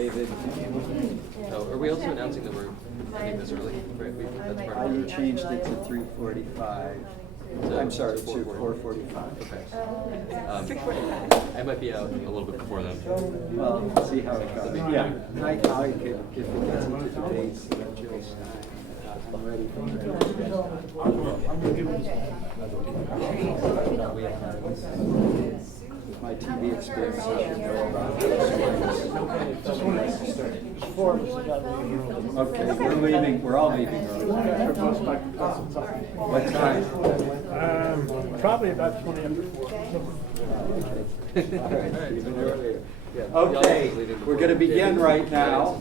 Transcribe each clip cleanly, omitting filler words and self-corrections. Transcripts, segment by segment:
David. Oh, are we also announcing that we're ending this early? Right, that's part of I our changed it to 3:45. I'm sorry, to 4:45. Okay. I might be out a little bit before then. Well, see how it goes. Yeah, I could, if it gets into debates, Jill's I'm ready for my TV experience. Okay, we're leaving. We're all leaving early. What time? Probably about 20 after 4. All right, even earlier. Okay, we're going to begin right now.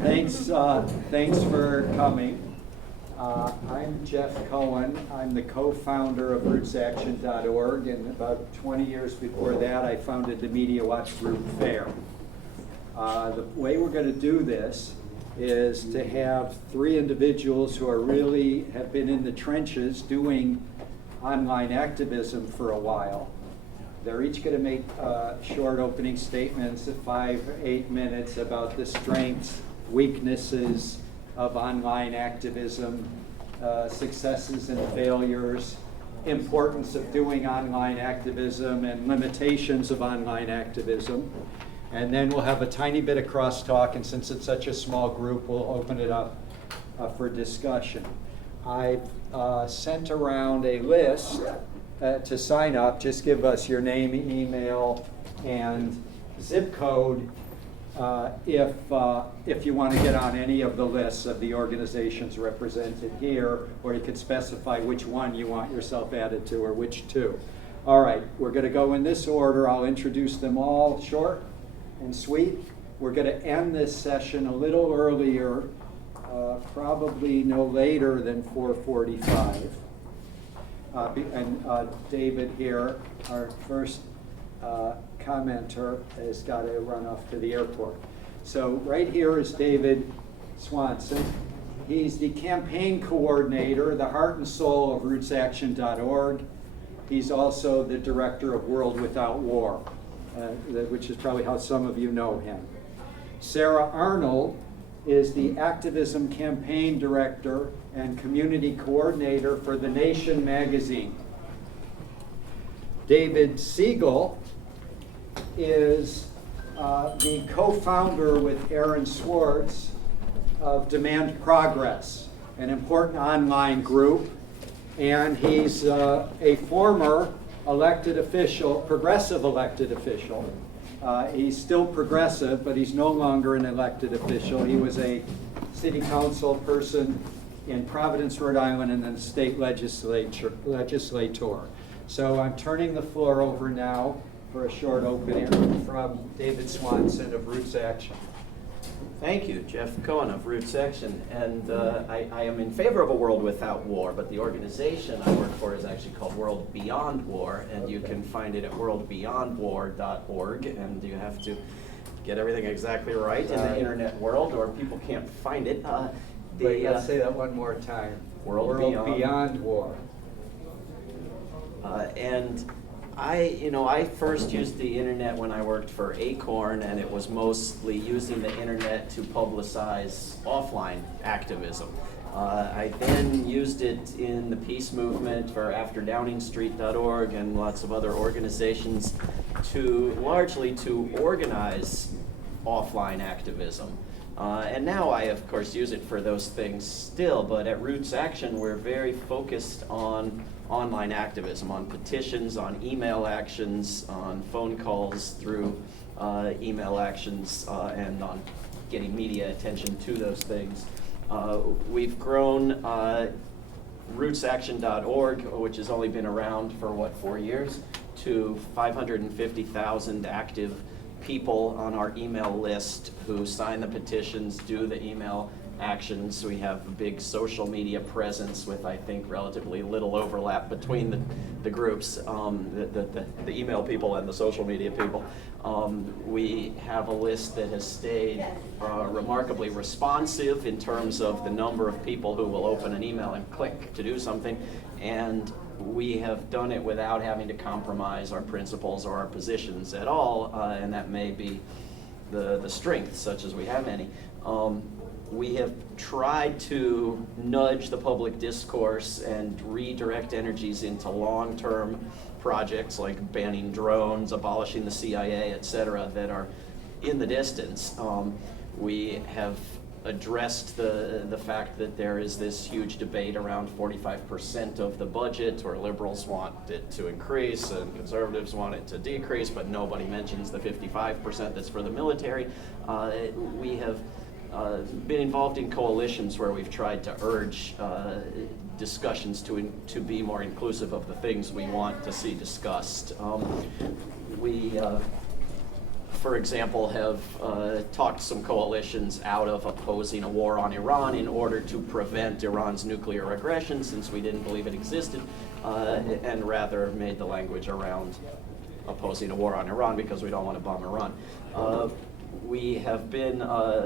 Thanks for coming. I'm Jeff Cohen. I'm the co-founder of RootsAction.org, and about 20 years before that, I founded the Media Watch Group FAIR. The way we're going to do this is to have 3 individuals who have been in the trenches doing online activism for a while. They're each going to make short opening statements of 5 or 8 minutes about the strengths, weaknesses of online activism, successes and failures, importance of doing online activism, and limitations of online activism. And then we'll have a tiny bit of crosstalk, and since it's such a small group, we'll open it up for discussion. I've sent around a list to sign up. Just give us your name, email, and zip code if you want to get on any of the lists of the organizations represented here, or you could specify which one you want yourself added to, or which 2. All right, we're going to go in this order. I'll introduce them all short and sweet. We're going to end this session a little earlier, probably no later than 4:45. And David here, our first commenter, has got to run off to the airport. So right here is David Swanson. He's the campaign coordinator, the heart and soul of RootsAction.org. He's also the director of World Without War, which is probably how some of you know him. Sarah Arnold is the Activism campaign director and community coordinator for The Nation magazine. David Segal is the co-founder with Aaron Swartz of Demand Progress, an important online group, and he's a former elected official, progressive elected official. He's still progressive, but he's no longer an elected official. He was a city council person in Providence, Rhode Island, and then a state legislator. So I'm turning the floor over now for a short opening from David Swanson of Roots Action. Thank you, Jeff Cohen of Roots Action. And I am in favor of a world without war, but the organization I work for is actually called World Beyond War, and you can find it at worldbeyondwar.org, and you have to get everything exactly right in the internet world, or people can't find it. Let's say that one more time. World Beyond War. And I first used the internet when I worked for ACORN, and it was mostly using the internet to publicize offline activism. I then used it in the peace movement for AfterDowningstreet.org and lots of other organizations largely to organize offline activism. And now I, of course, use it for those things still, but at Roots Action, we're very focused on online activism, on petitions, on email actions, on phone calls through email actions, and on getting media attention to those things. We've grown RootsAction.org, which has only been around for 4 years, to 550,000 active people on our email list who sign the petitions, do the email actions. We have a big social media presence with, I think, relatively little overlap between the groups, the email people and the social media people. We have a list that has stayed remarkably responsive in terms of the number of people who will open an email and click to do something, and we have done it without having to compromise our principles or our positions at all, and that may be the strength, such as we have any. We have tried to nudge the public discourse and redirect energies into long-term projects like banning drones, abolishing the CIA, et cetera, that are in the distance. We have addressed the fact that there is this huge debate around 45% of the budget, where liberals want it to increase and conservatives want it to decrease, but nobody mentions the 55% that's for the military. We have been involved in coalitions where we've tried to urge discussions to be more inclusive of the things we want to see discussed. We for example, have talked some coalitions out of opposing a war on Iran in order to prevent Iran's nuclear aggression, since we didn't believe it existed, and rather made the language around opposing a war on Iran because we don't want to bomb Iran. We have been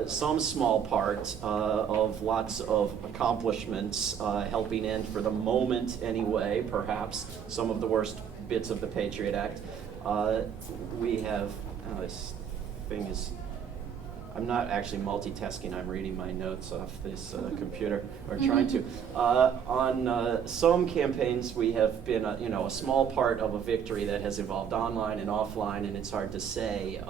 some small part of lots of accomplishments, helping end, for the moment anyway, perhaps some of the worst bits of the Patriot Act. We have this thing is, I'm not actually multitasking, I'm reading my notes off this computer, or trying to. On some campaigns we have been a small part of a victory that has evolved online and offline, and it's hard to say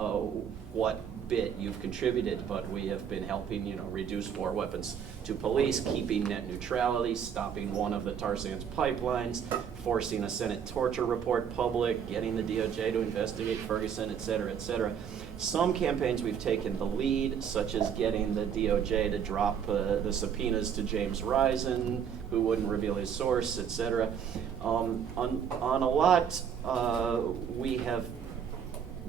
what bit you've contributed, but we have been helping reduce war weapons to police, keeping net neutrality, stopping one of the tar sands pipelines, forcing a Senate torture report public, getting the DOJ to investigate Ferguson, et cetera, et cetera. Some campaigns we've taken the lead, such as getting the DOJ to drop the subpoenas to James Risen, who wouldn't reveal his source, et cetera. On a lot, we have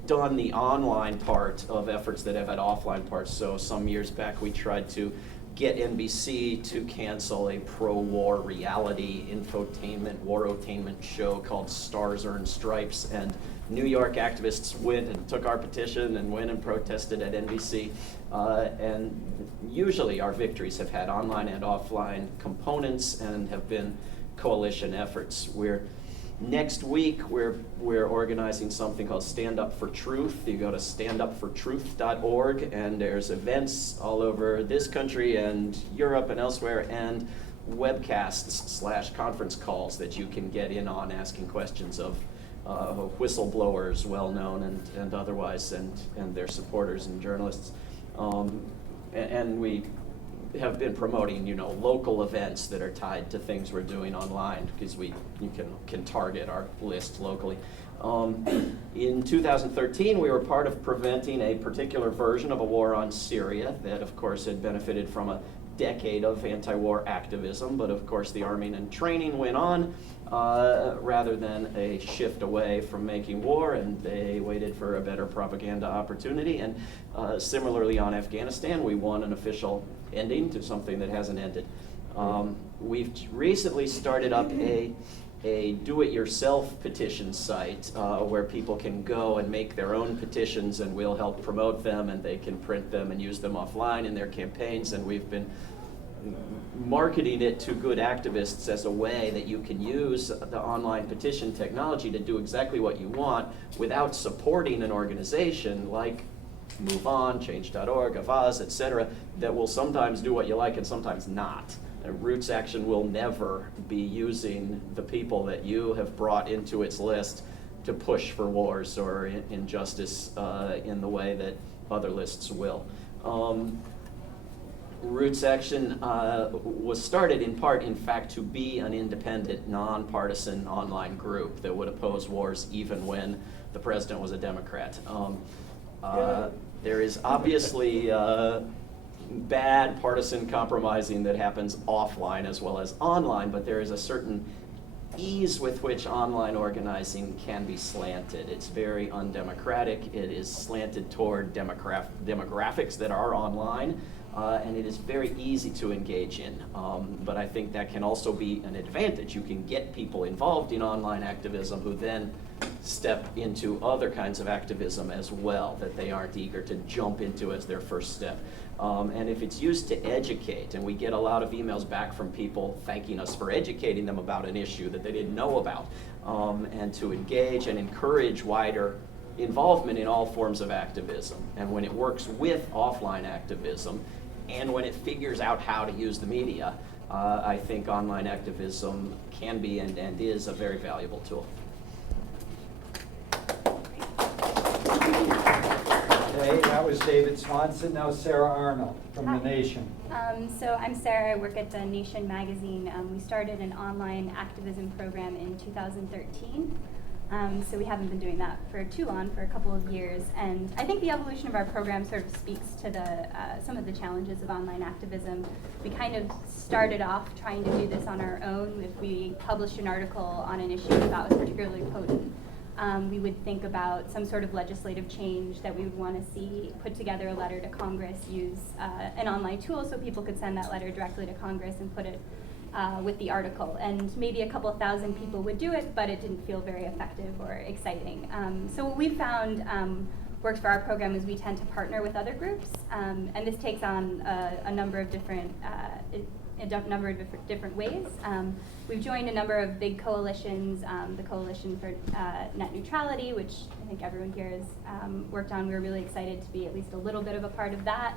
done the online part of efforts that have had offline parts. So some years back we tried to get NBC to cancel a pro-war reality infotainment, war-otainment show called Stars Earn Stripes, and New York activists went and took our petition and went and protested at NBC. And usually our victories have had online and offline components and have been coalition efforts. Next week, we're organizing something called Stand Up for Truth. You go to standupfortruth.org, and there's events all over this country and Europe and elsewhere, and webcasts / conference calls that you can get in on, asking questions of whistleblowers, well-known and otherwise, and their supporters and journalists. And we have been promoting, local events that are tied to things we're doing online, because you can target our list locally. In 2013, we were part of preventing a particular version of a war on Syria that, of course, had benefited from a decade of anti-war activism, but of course the arming and training went on rather than a shift away from making war, and they waited for a better propaganda opportunity. And similarly on Afghanistan, we won an official ending to something that hasn't ended. We've recently started up a do-it-yourself petition site where people can go and make their own petitions, and we'll help promote them, and they can print them and use them offline in their campaigns. And we've been marketing it to good activists as a way that you can use the online petition technology to do exactly what you want without supporting an organization like Move On, Change.org, Avaz, et cetera, that will sometimes do what you like and sometimes not. Roots Action will never be using the people that you have brought into its list to push for wars or injustice in the way that other lists will. Roots Action was started in part, in fact, to be an independent, nonpartisan online group that would oppose wars even when the president was a Democrat. There is obviously bad partisan compromising that happens offline as well as online, but there is a certain ease with which online organizing can be slanted. It's very undemocratic. It is slanted toward demographics that are online, and it is very easy to engage in. But I think that can also be an advantage. You can get people involved in online activism who then step into other kinds of activism as well, that they aren't eager to jump into as their first step. And if it's used to educate, and we get a lot of emails back from people thanking us for educating them about an issue that they didn't know about, and to engage and encourage wider involvement in all forms of activism. And when it works with offline activism, and when it figures out how to use the media, I think online activism can be and is a very valuable tool. Okay, that was David Swanson. Now Sarah Arnold from The Nation. So I'm Sarah. I work at The Nation magazine. We started an online activism program in 2013. So we haven't been doing that for too long, for a couple of years. And I think the evolution of our program sort of speaks to the some of the challenges of online activism. We kind of started off trying to do this on our own. If we published an article on an issue we thought was particularly potent, we would think about some sort of legislative change that we would want to see, put together a letter to Congress, use an online tool so people could send that letter directly to Congress and put it with the article. And maybe a couple thousand people would do it, but it didn't feel very effective or exciting. So what we found works for our program is we tend to partner with other groups, and this takes on a number of different different ways. We've joined a number of big coalitions, the Coalition for Net Neutrality, which I think everyone here has worked on. We're really excited to be at least a little bit of a part of that.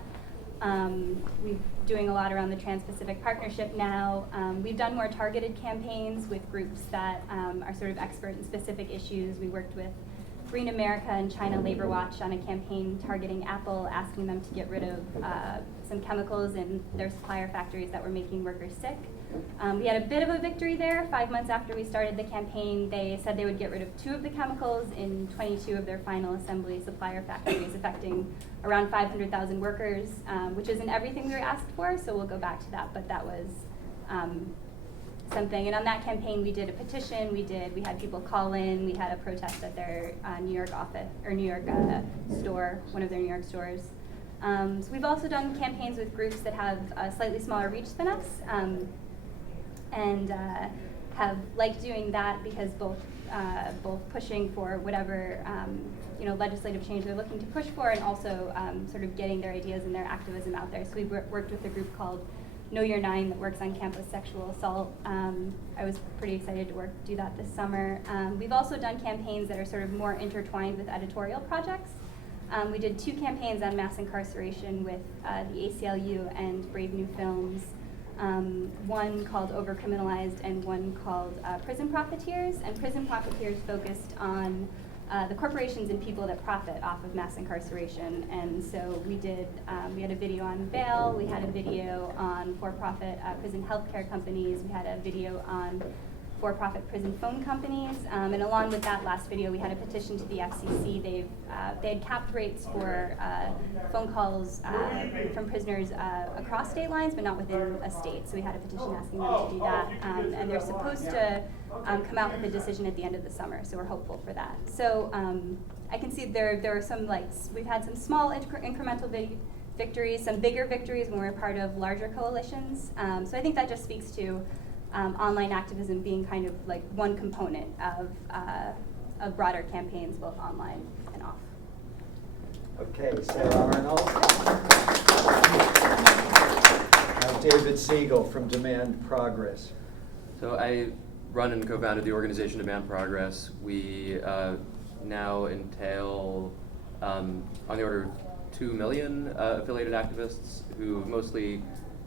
We're doing a lot around the Trans-Pacific Partnership now. We've done more targeted campaigns with groups that are sort of expert in specific issues. We worked with Green America and China Labor Watch on a campaign targeting Apple, asking them to get rid of some chemicals in their supplier factories that were making workers sick. We had a bit of a victory there. 5 months after we started the campaign, they said they would get rid of 2 of the chemicals in 22 of their final assembly supplier factories, affecting around 500,000 workers, which isn't everything we were asked for, so we'll go back to that, but that was something. And on that campaign, we did a petition. We had people call in. We had a protest at their New York office or New York store, one of their New York stores. So we've also done campaigns with groups that have a slightly smaller reach than us, and have liked doing that because both pushing for whatever legislative change they're looking to push for, and also sort of getting their ideas and their activism out there. So we've worked with a group called Know Your 9 that works on campus sexual assault. I was pretty excited to do that this summer. We've also done campaigns that are sort of more intertwined with editorial projects. We did 2 campaigns on mass incarceration with the ACLU and Brave New Films. One called Overcriminalized and one called Prison Profiteers. And Prison Profiteers focused on the corporations and people that profit off of mass incarceration. And so we had a video on bail, we had a video on for-profit prison healthcare companies, we had a video on for-profit prison phone companies, and along with that last video, we had a petition to the FCC. They had capped rates for phone calls from prisoners across state lines, but not within a state. So we had a petition asking them to do that, and they're supposed to come out with a decision at the end of the summer. So we're hopeful for that. So I can see there are some we've had some small incremental victories, some bigger victories when we're part of larger coalitions. So I think that just speaks to online activism being kind of like one component of broader campaigns, both online and off. Okay, Sarah Arnold. Now David Segal from Demand Progress. So I run and co-founded the organization Demand Progress. We now entail on the order of 2 million affiliated activists who mostly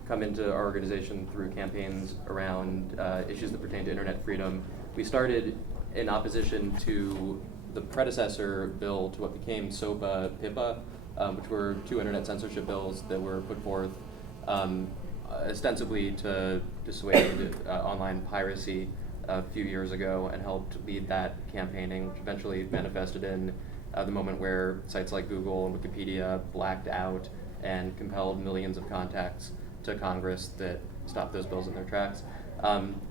come into our organization through campaigns around issues that pertain to internet freedom. We started in opposition to the predecessor bill to what became SOPA, PIPA, which were 2 internet censorship bills that were put forth ostensibly to dissuade online piracy a few years ago, and helped lead that campaigning, which eventually manifested in the moment where sites like Google and Wikipedia blacked out and compelled millions of contacts to Congress that stopped those bills in their tracks.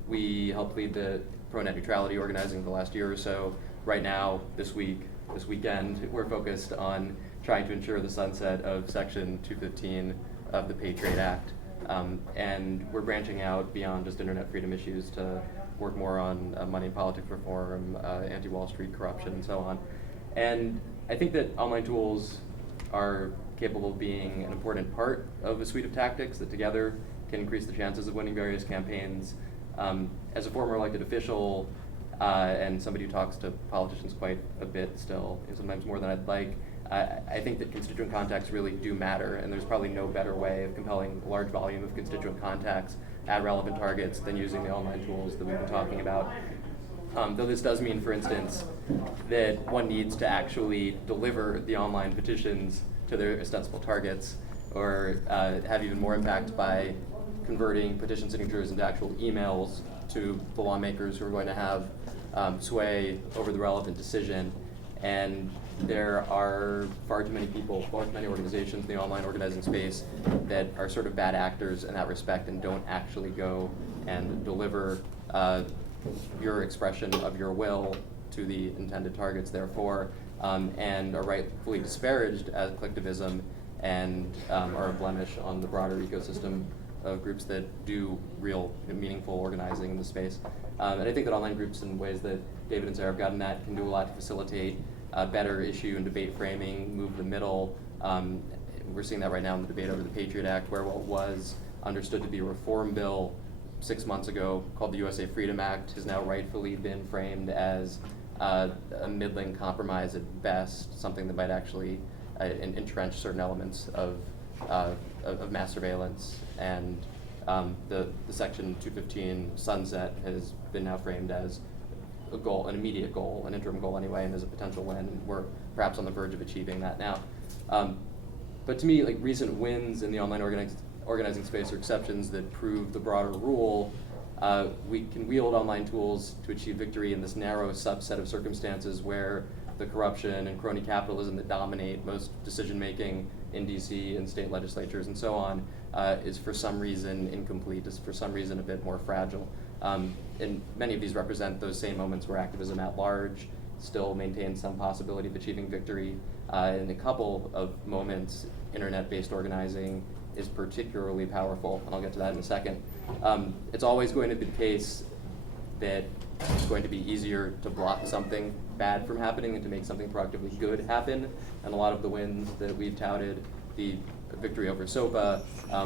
We helped lead the pro-net neutrality organizing the last year or so. Right now, this weekend, we're focused on trying to ensure the sunset of Section 215 of the Patriot Act. And we're branching out beyond just internet freedom issues to work more on money and politics reform, anti-Wall Street corruption, and so on. And I think that online tools are capable of being an important part of a suite of tactics that together can increase the chances of winning various campaigns. As a former elected official, and somebody who talks to politicians quite a bit still, and sometimes more than I'd like, I think that constituent contacts really do matter, and there's probably no better way of compelling a large volume of constituent contacts at relevant targets than using the online tools that we've been talking about. Though this does mean, for instance, that one needs to actually deliver the online petitions to their ostensible targets, or have even more impact by converting petition signatures into actual emails to the lawmakers who are going to have sway over the relevant decision. And there are far too many people, far too many organizations in the online organizing space that are sort of bad actors in that respect and don't actually go and deliver your expression of your will to the intended targets, therefore, and are rightfully disparaged as collectivism and are a blemish on the broader ecosystem of groups that do real meaningful organizing in the space. And I think that online groups, in ways that David and Sarah have gotten at, can do a lot to facilitate better issue and debate framing, move the middle. We're seeing that right now in the debate over the Patriot Act, where what was understood to be a reform bill 6 months ago, called the USA Freedom Act, has now rightfully been framed as a middling compromise at best, something that might actually entrench certain elements of mass surveillance. And the Section 215 sunset has been now framed as a goal, an immediate goal, an interim goal anyway, and there's a potential win, and we're perhaps on the verge of achieving that now. But to me, like, recent wins in the online organizing space are exceptions that prove the broader rule. We can wield online tools to achieve victory in this narrow subset of circumstances where the corruption and crony capitalism that dominate most decision-making in DC and state legislatures and so on is for some reason incomplete, is for some reason a bit more fragile. And many of these represent those same moments where activism at large still maintains some possibility of achieving victory. In a couple of moments, internet-based organizing is particularly powerful, and I'll get to that in a second. It's always going to be the case that it's going to be easier to block something bad from happening than to make something proactively good happen. And a lot of the wins that we've touted, the victory over SOPA,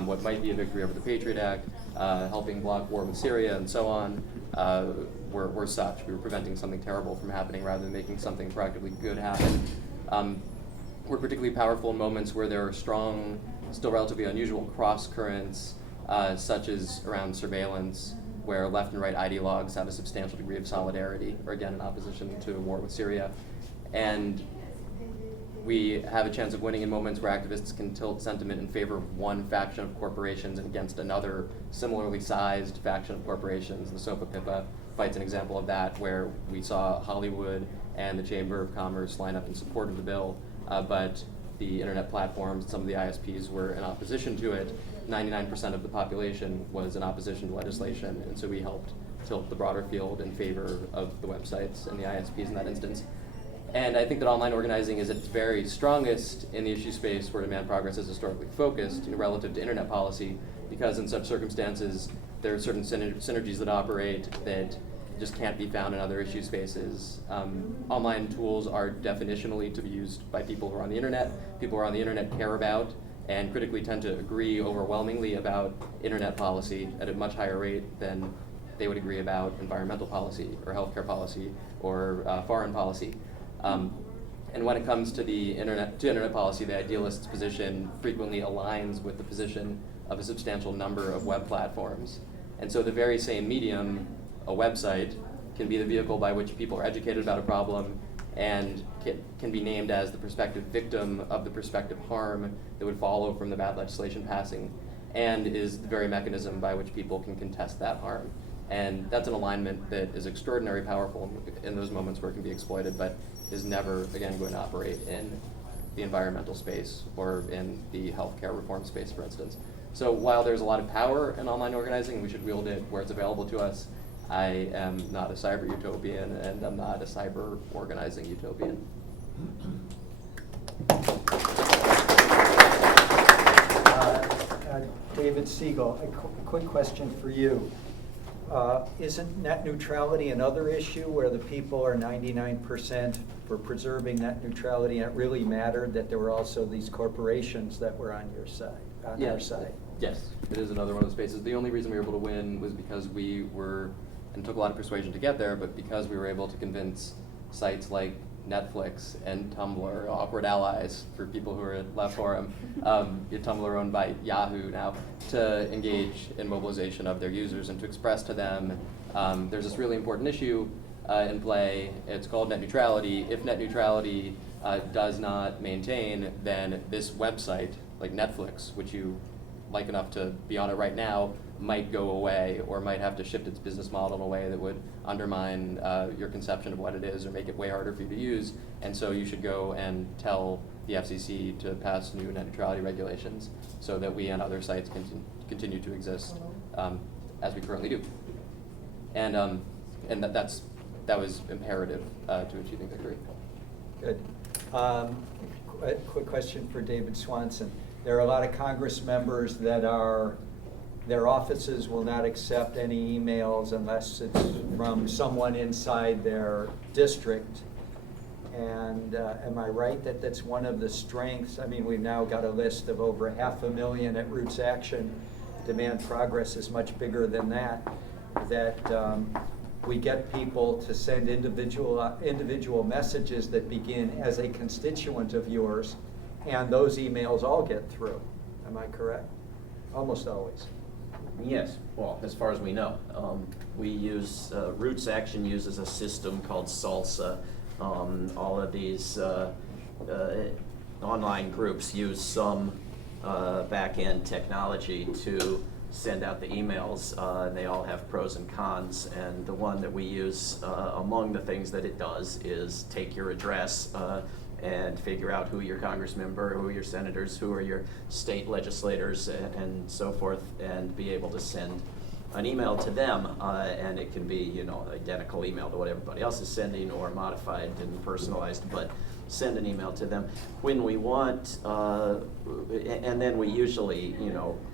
what might be a victory over the Patriot Act, helping block war with Syria, and so on, were such. We were preventing something terrible from happening rather than making something proactively good happen. We're particularly powerful in moments where there are strong, still relatively unusual cross-currents, such as around surveillance, where left and right ideologues have a substantial degree of solidarity, or again, in opposition to war with Syria. And we have a chance of winning in moments where activists can tilt sentiment in favor of one faction of corporations and against another similarly sized faction of corporations. The SOPA-PIPA fight's an example of that, where we saw Hollywood and the Chamber of Commerce line up in support of the bill, but the internet platforms, some of the ISPs were in opposition to it. 99% of the population was in opposition to legislation, and so we helped tilt the broader field in favor of the websites and the ISPs in that instance. And I think that online organizing is at its very strongest in the issue space where demand progress is historically focused, relative to internet policy, because in such circumstances there are certain synergies that operate that just can't be found in other issue spaces. Online tools are definitionally to be used by people who are on the internet. People who are on the internet care about and critically tend to agree overwhelmingly about internet policy at a much higher rate than they would agree about environmental policy or healthcare policy or foreign policy. And when it comes to internet policy, the idealist's position frequently aligns with the position of a substantial number of web platforms. And so the very same medium, a website, can be the vehicle by which people are educated about a problem and can be named as the prospective victim of the prospective harm that would follow from the bad legislation passing, and is the very mechanism by which people can contest that harm. And that's an alignment that is extraordinarily powerful in those moments where it can be exploited, but is never, again, going to operate in the environmental space or in the healthcare reform space, for instance. So while there's a lot of power in online organizing, we should wield it where it's available to us. I am not a cyber utopian, and I'm not a cyber organizing utopian. David Segal, a quick question for you. Isn't net neutrality another issue where the people are 99% for preserving net neutrality, and it really mattered that there were also these corporations that were on your side, our side? Yes, it is another one of the spaces. The only reason we were able to win was because we were and took a lot of persuasion to get there, but because we were able to convince sites like Netflix and Tumblr, awkward allies for people who are at Left Forum, Tumblr owned by Yahoo now, to engage in mobilization of their users and to express to them there's this really important issue in play. It's called net neutrality. If net neutrality does not maintain, then this website, like Netflix, which you like enough to be on it right now, might go away or might have to shift its business model in a way that would undermine your conception of what it is or make it way harder for you to use. And so you should go and tell the FCC to pass new net neutrality regulations so that we and other sites can continue to exist as we currently do. And that was imperative to achieving victory. Good. Quick question for David Swanson. There are a lot of Congress members that their offices will not accept any emails unless it's from someone inside their district. And am I right that that's one of the strengths? I mean, we've now got a list of over 500,000 at Roots Action. Demand Progress is much bigger than that. We get people to send individual messages that begin as a constituent of yours, and those emails all get through. Am I correct? Almost always. Yes, well, as far as we know. We use, Roots Action uses a system called Salsa. All of these online groups use some back-end technology to send out the emails, and they all have pros and cons. And the one that we use, among the things that it does, is take your address and figure out who your congress member, who are your senators, who are your state legislators, and so forth, and be able to send an email to them, and it can be, identical email to what everybody else is sending, or modified and personalized, but send an email to them when we want, and then we usually,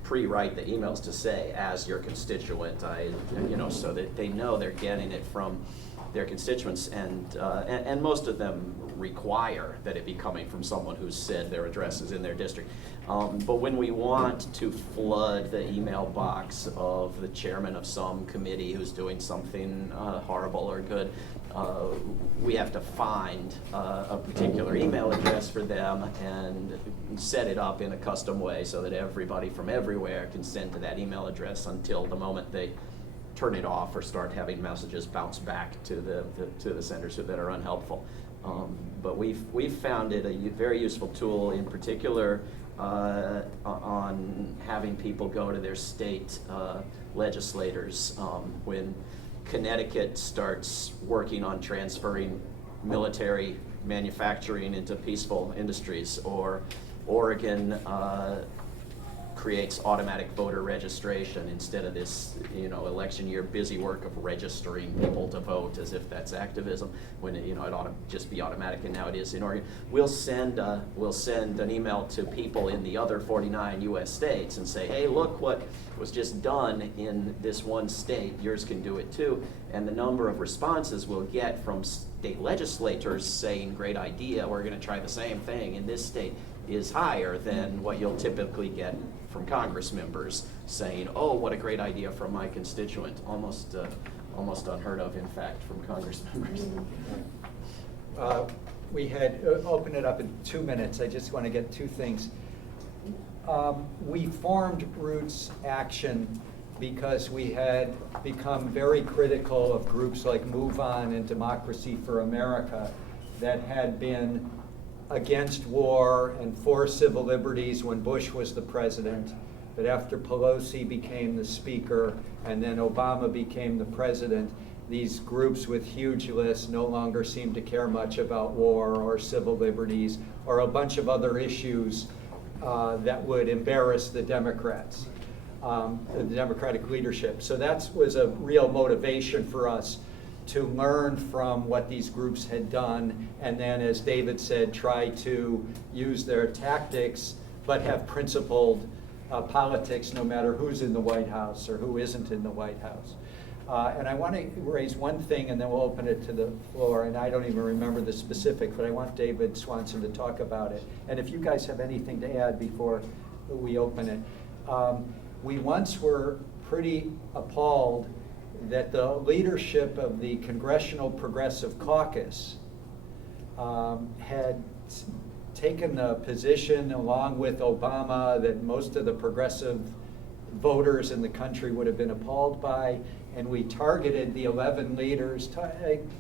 pre-write the emails to say, as your constituent, so that they know they're getting it from their constituents, and most of them require that it be coming from someone who's said their address is in their district. But when we want to flood the email box of the chairman of some committee who's doing something horrible or good, we have to find a particular email address for them and set it up in a custom way so that everybody from everywhere can send to that email address until the moment they turn it off or start having messages bounce back to the senders that are unhelpful. But we've found it a very useful tool, in particular on having people go to their state legislators when Connecticut starts working on transferring military manufacturing into peaceful industries, or Oregon creates automatic voter registration instead of this, election year busy work of registering people to vote as if that's activism, when it ought to just be automatic, and now it is in Oregon. We'll send an email to people in the other 49 U.S. states and say, hey, look what was just done in this one state. Yours can do it too. And the number of responses we'll get from state legislators saying, great idea, we're going to try the same thing in this state, is higher than what you'll typically get from Congress members saying, oh, what a great idea from my constituent. Almost unheard of, in fact, from Congress members. We had open it up in 2 minutes. I just want to get two things. We formed Roots Action because we had become very critical of groups like Move On and Democracy for America that had been against war and for civil liberties when Bush was the president. But after Pelosi became the speaker and then Obama became the president, these groups with huge lists no longer seem to care much about war or civil liberties or a bunch of other issues that would embarrass the Democrats, the Democratic leadership. So that was a real motivation for us to learn from what these groups had done, and then, as David said, try to use their tactics, but have principled politics no matter who's in the White House or who isn't in the White House. And I want to raise one thing, and then we'll open it to the floor, and I don't even remember the specific, but I want David Swanson to talk about it. And if you guys have anything to add before we open it. We once were pretty appalled that the leadership of the Congressional Progressive Caucus had taken the position, along with Obama, that most of the progressive voters in the country would have been appalled by, and we targeted the 11 leaders.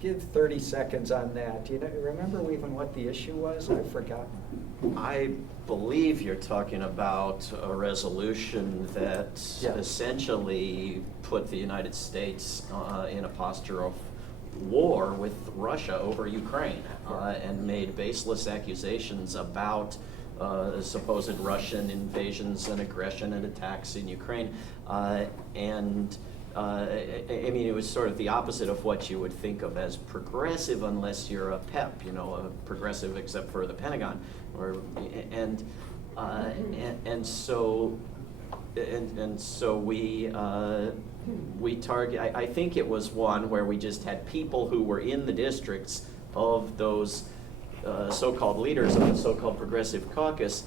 Give 30 seconds on that. Do you remember even what the issue was? I've forgotten. I believe you're talking about a resolution that Yeah. essentially put the United States in a posture of war with Russia over Ukraine, and made baseless accusations about supposed Russian invasions and aggression and attacks in Ukraine. I mean, it was sort of the opposite of what you would think of as progressive, unless you're a PEP, you know, a progressive except for the Pentagon, so we target. I think it was one where we just had people who were in the districts of those so-called leaders of the so-called Progressive Caucus,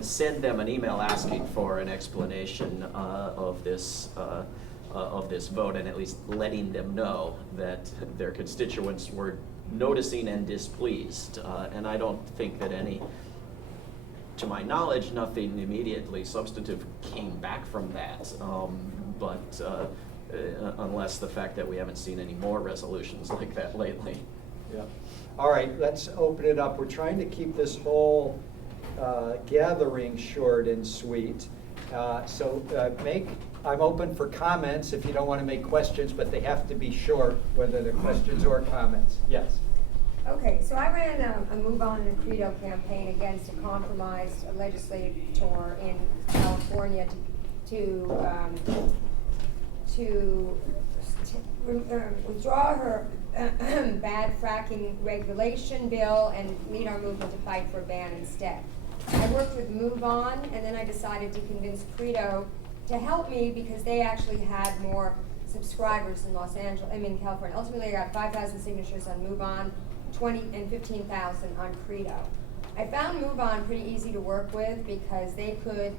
send them an email asking for an explanation of this vote, and at least letting them know that their constituents were noticing and displeased. And I don't think that to my knowledge, nothing immediately substantive came back from that. Unless the fact that we haven't seen any more resolutions like that lately. Yeah. All right, let's open it up. We're trying to keep this whole gathering short and sweet. I'm open for comments if you don't want to make questions, but they have to be short, whether they're questions or comments. Yes. Okay, so I ran a Move On and Credo campaign against a compromised legislator in California to withdraw her bad fracking regulation bill and lead our movement to fight for a ban instead. I worked with Move On, and then I decided to convince Credo to help me because they actually had more subscribers in California. Ultimately, I got 5,000 signatures on Move On, 20 and 15,000 on Credo. I found Move On pretty easy to work with because they could,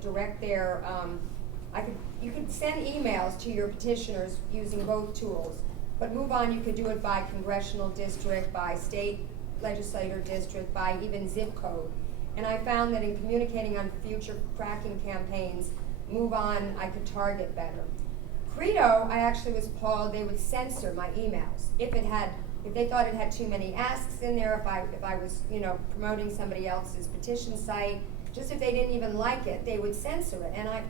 direct their, you could send emails to your petitioners using both tools. But Move On, you could do it by congressional district, by state legislator district, by even zip code. And I found that in communicating on future fracking campaigns, Move On, I could target better. Credo, I actually was appalled they would censor my emails. If they thought it had too many asks in there, if I was, promoting somebody else's petition site, just if they didn't even like it, they would censor it. And I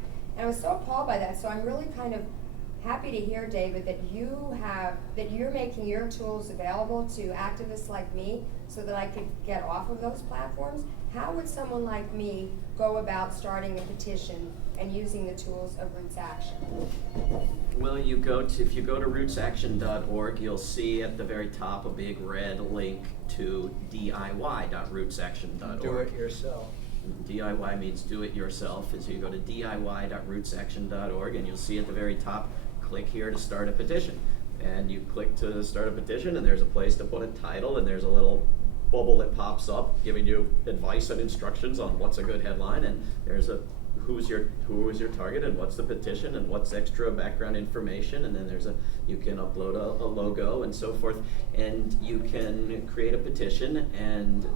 was so appalled by that. So I'm really kind of happy to hear, David, that you're making your tools available to activists like me so that I could get off of those platforms. How would someone like me go about starting a petition and using the tools of Roots Action? Well, if you go to rootsaction.org, you'll see at the very top a big red link to diy.rootsaction.org. Do it yourself. DIY means do it yourself. And so you go to diy.rootsaction.org, and you'll see at the very top, click here to start a petition. And you click to start a petition, and there's a place to put a title, and there's a little bubble that pops up giving you advice and instructions on what's a good headline, and there's who is your target, and what's the petition, and what's extra background information, and then you can upload a logo and so forth, and you can create a petition, and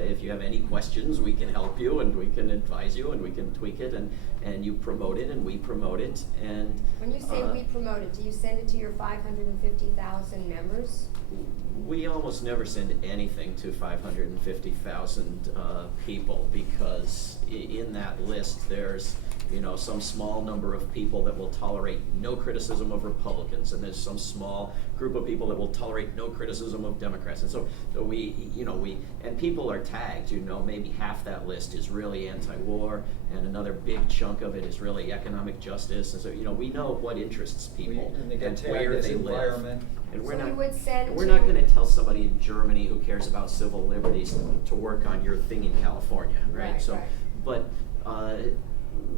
if you have any questions, we can help you, and we can advise you, and we can tweak it, and you promote it, and we promote it. And when you say we promote it, do you send it to your 550,000 members? We almost never send anything to 550,000 people, because in that list there's some small number of people that will tolerate no criticism of Republicans, and there's some small group of people that will tolerate no criticism of Democrats, and so and people are tagged. Maybe half that list is really anti-war, and another big chunk of it is really economic justice, and so we know what interests people And they get tagged where as they environment. live. And we're So not, you would send we're to- not going to tell somebody in Germany who cares about civil liberties to work on your thing in California, right? Right, So, right. but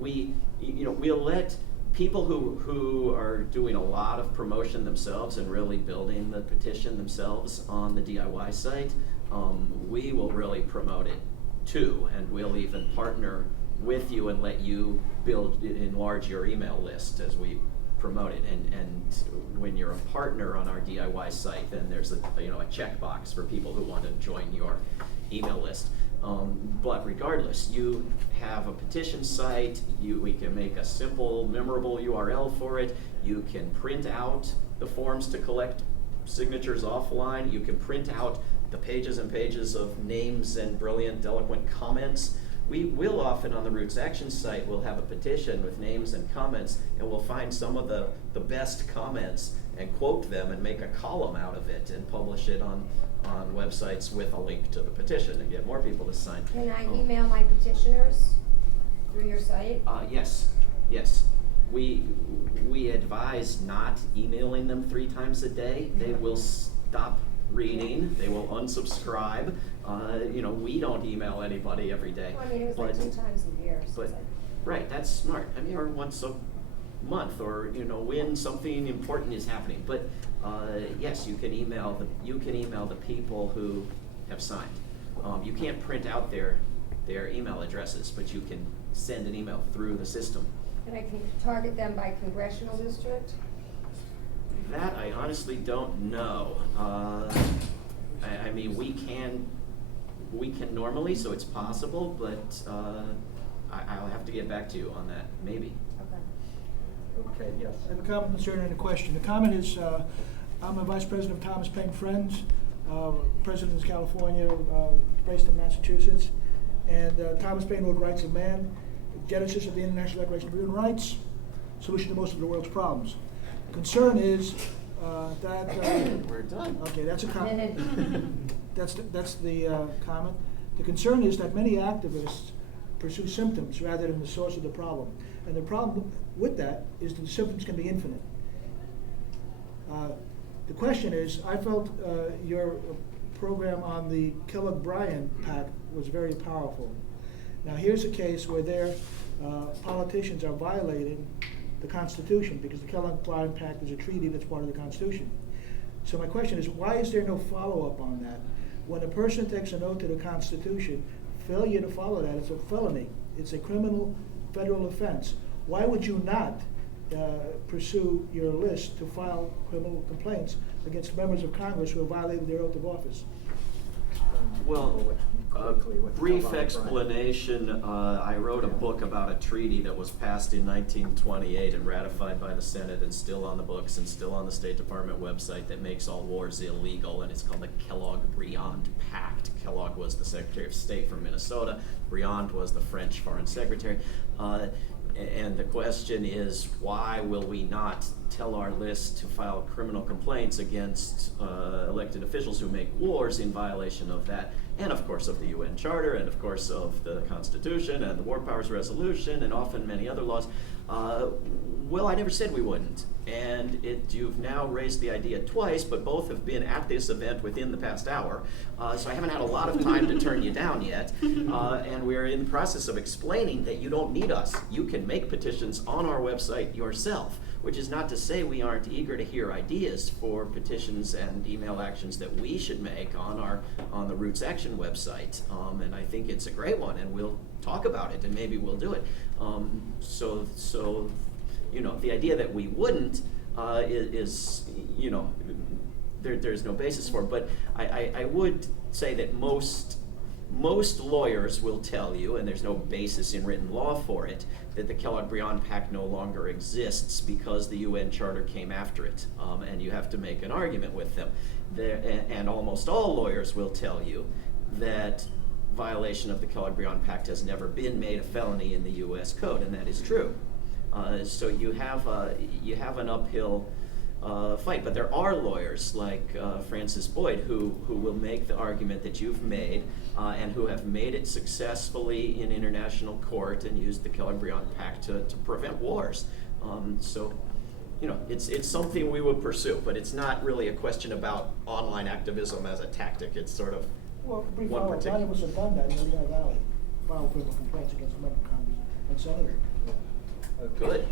we'll let people who are doing a lot of promotion themselves and really building the petition themselves on the DIY site. We will really promote it too, and we'll even partner with you and let you enlarge your email list as we promote it. And when you're a partner on our DIY site, then there's a checkbox for people who want to join your email list. But regardless, you have a petition site, we can make a simple, memorable URL for it. You can print out the forms to collect signatures offline. You can print out the pages and pages of names and brilliant, eloquent comments. We will often on the Roots Action site, we'll have a petition with names and comments, and we'll find some of the best comments and quote them and make a column out of it and publish it on websites with a link to the petition and get more people to sign. Can I email my petitioners through your site? Yes. We advise not emailing them 3 times a day. They will stop reading. They will unsubscribe. We don't email anybody every day. Well, I mean, it was like 2 times a year. Right, that's smart. I mean, or once a month, or when something important is happening. But yes, you can email the people who have signed. You can't print out their email addresses, but you can send an email through the system. And I can target them by congressional district? That I honestly don't know. I mean, we can normally, so it's possible, but I'll have to get back to you on that, maybe. Okay, yes. I have a comment, concern, and a question. The comment is, I'm a vice president of Thomas Paine Friends, president of California, based in Massachusetts. And Thomas Paine wrote Rights of Man, Genesis of the International Declaration of Human Rights, solution to most of the world's problems. The concern is that... We're done. Okay, that's a comment. That's the comment. The concern is that many activists pursue symptoms rather than the source of the problem. And the problem with that is that the symptoms can be infinite. The question is, I felt your program on the Kellogg-Briand Pact was very powerful. Now here's a case where their politicians are violating the Constitution, because the Kellogg-Briand Pact is a treaty that's part of the Constitution. So my question is, why is there no follow-up on that? When a person takes an oath to the Constitution, failure to follow that is a felony. It's a criminal federal offense. Why would you not pursue your list to file criminal complaints against members of Congress who have violated their oath of office? Well, brief explanation. I wrote a book about a treaty that was passed in 1928 and ratified by the Senate and still on the books and still on the State Department website that makes all wars illegal, and it's called the Kellogg-Briand Pact. Kellogg was the Secretary of State from Minnesota. Briand was the French Foreign Secretary. And the question is, why will we not tell our list to file criminal complaints against elected officials who make wars in violation of that, and of course of the UN Charter, and of course of the Constitution, and the War Powers Resolution, and often many other laws? Well, I never said we wouldn't. And you've now raised the idea twice, but both have been at this event within the past hour. So I haven't had a lot of time to turn you down yet. And we're in the process of explaining that you don't need us. You can make petitions on our website yourself, which is not to say we aren't eager to hear ideas for petitions and email actions that we should make on the Roots Action website. And I think it's a great one, and we'll talk about it, and maybe we'll do it. So the idea that we wouldn't is there's no basis for it. But I would say that most lawyers will tell you, and there's no basis in written law for it, that the Kellogg-Briand Pact no longer exists because the UN Charter came after it, and you have to make an argument with them. And almost all lawyers will tell you that violation of the Kellogg-Briand Pact has never been made a felony in the U.S. Code, and that is true. So you have an uphill fight, but there are lawyers like Francis Boyd who will make the argument that you've made, and who have made it successfully in international court and used the Kellogg-Briand Pact to prevent wars. So it's something we would pursue, but it's not really a question about online activism as a tactic. It's sort of one particular. None of us have done that in Illinois Valley, file criminal complaints against a member of Congress and senator. Good.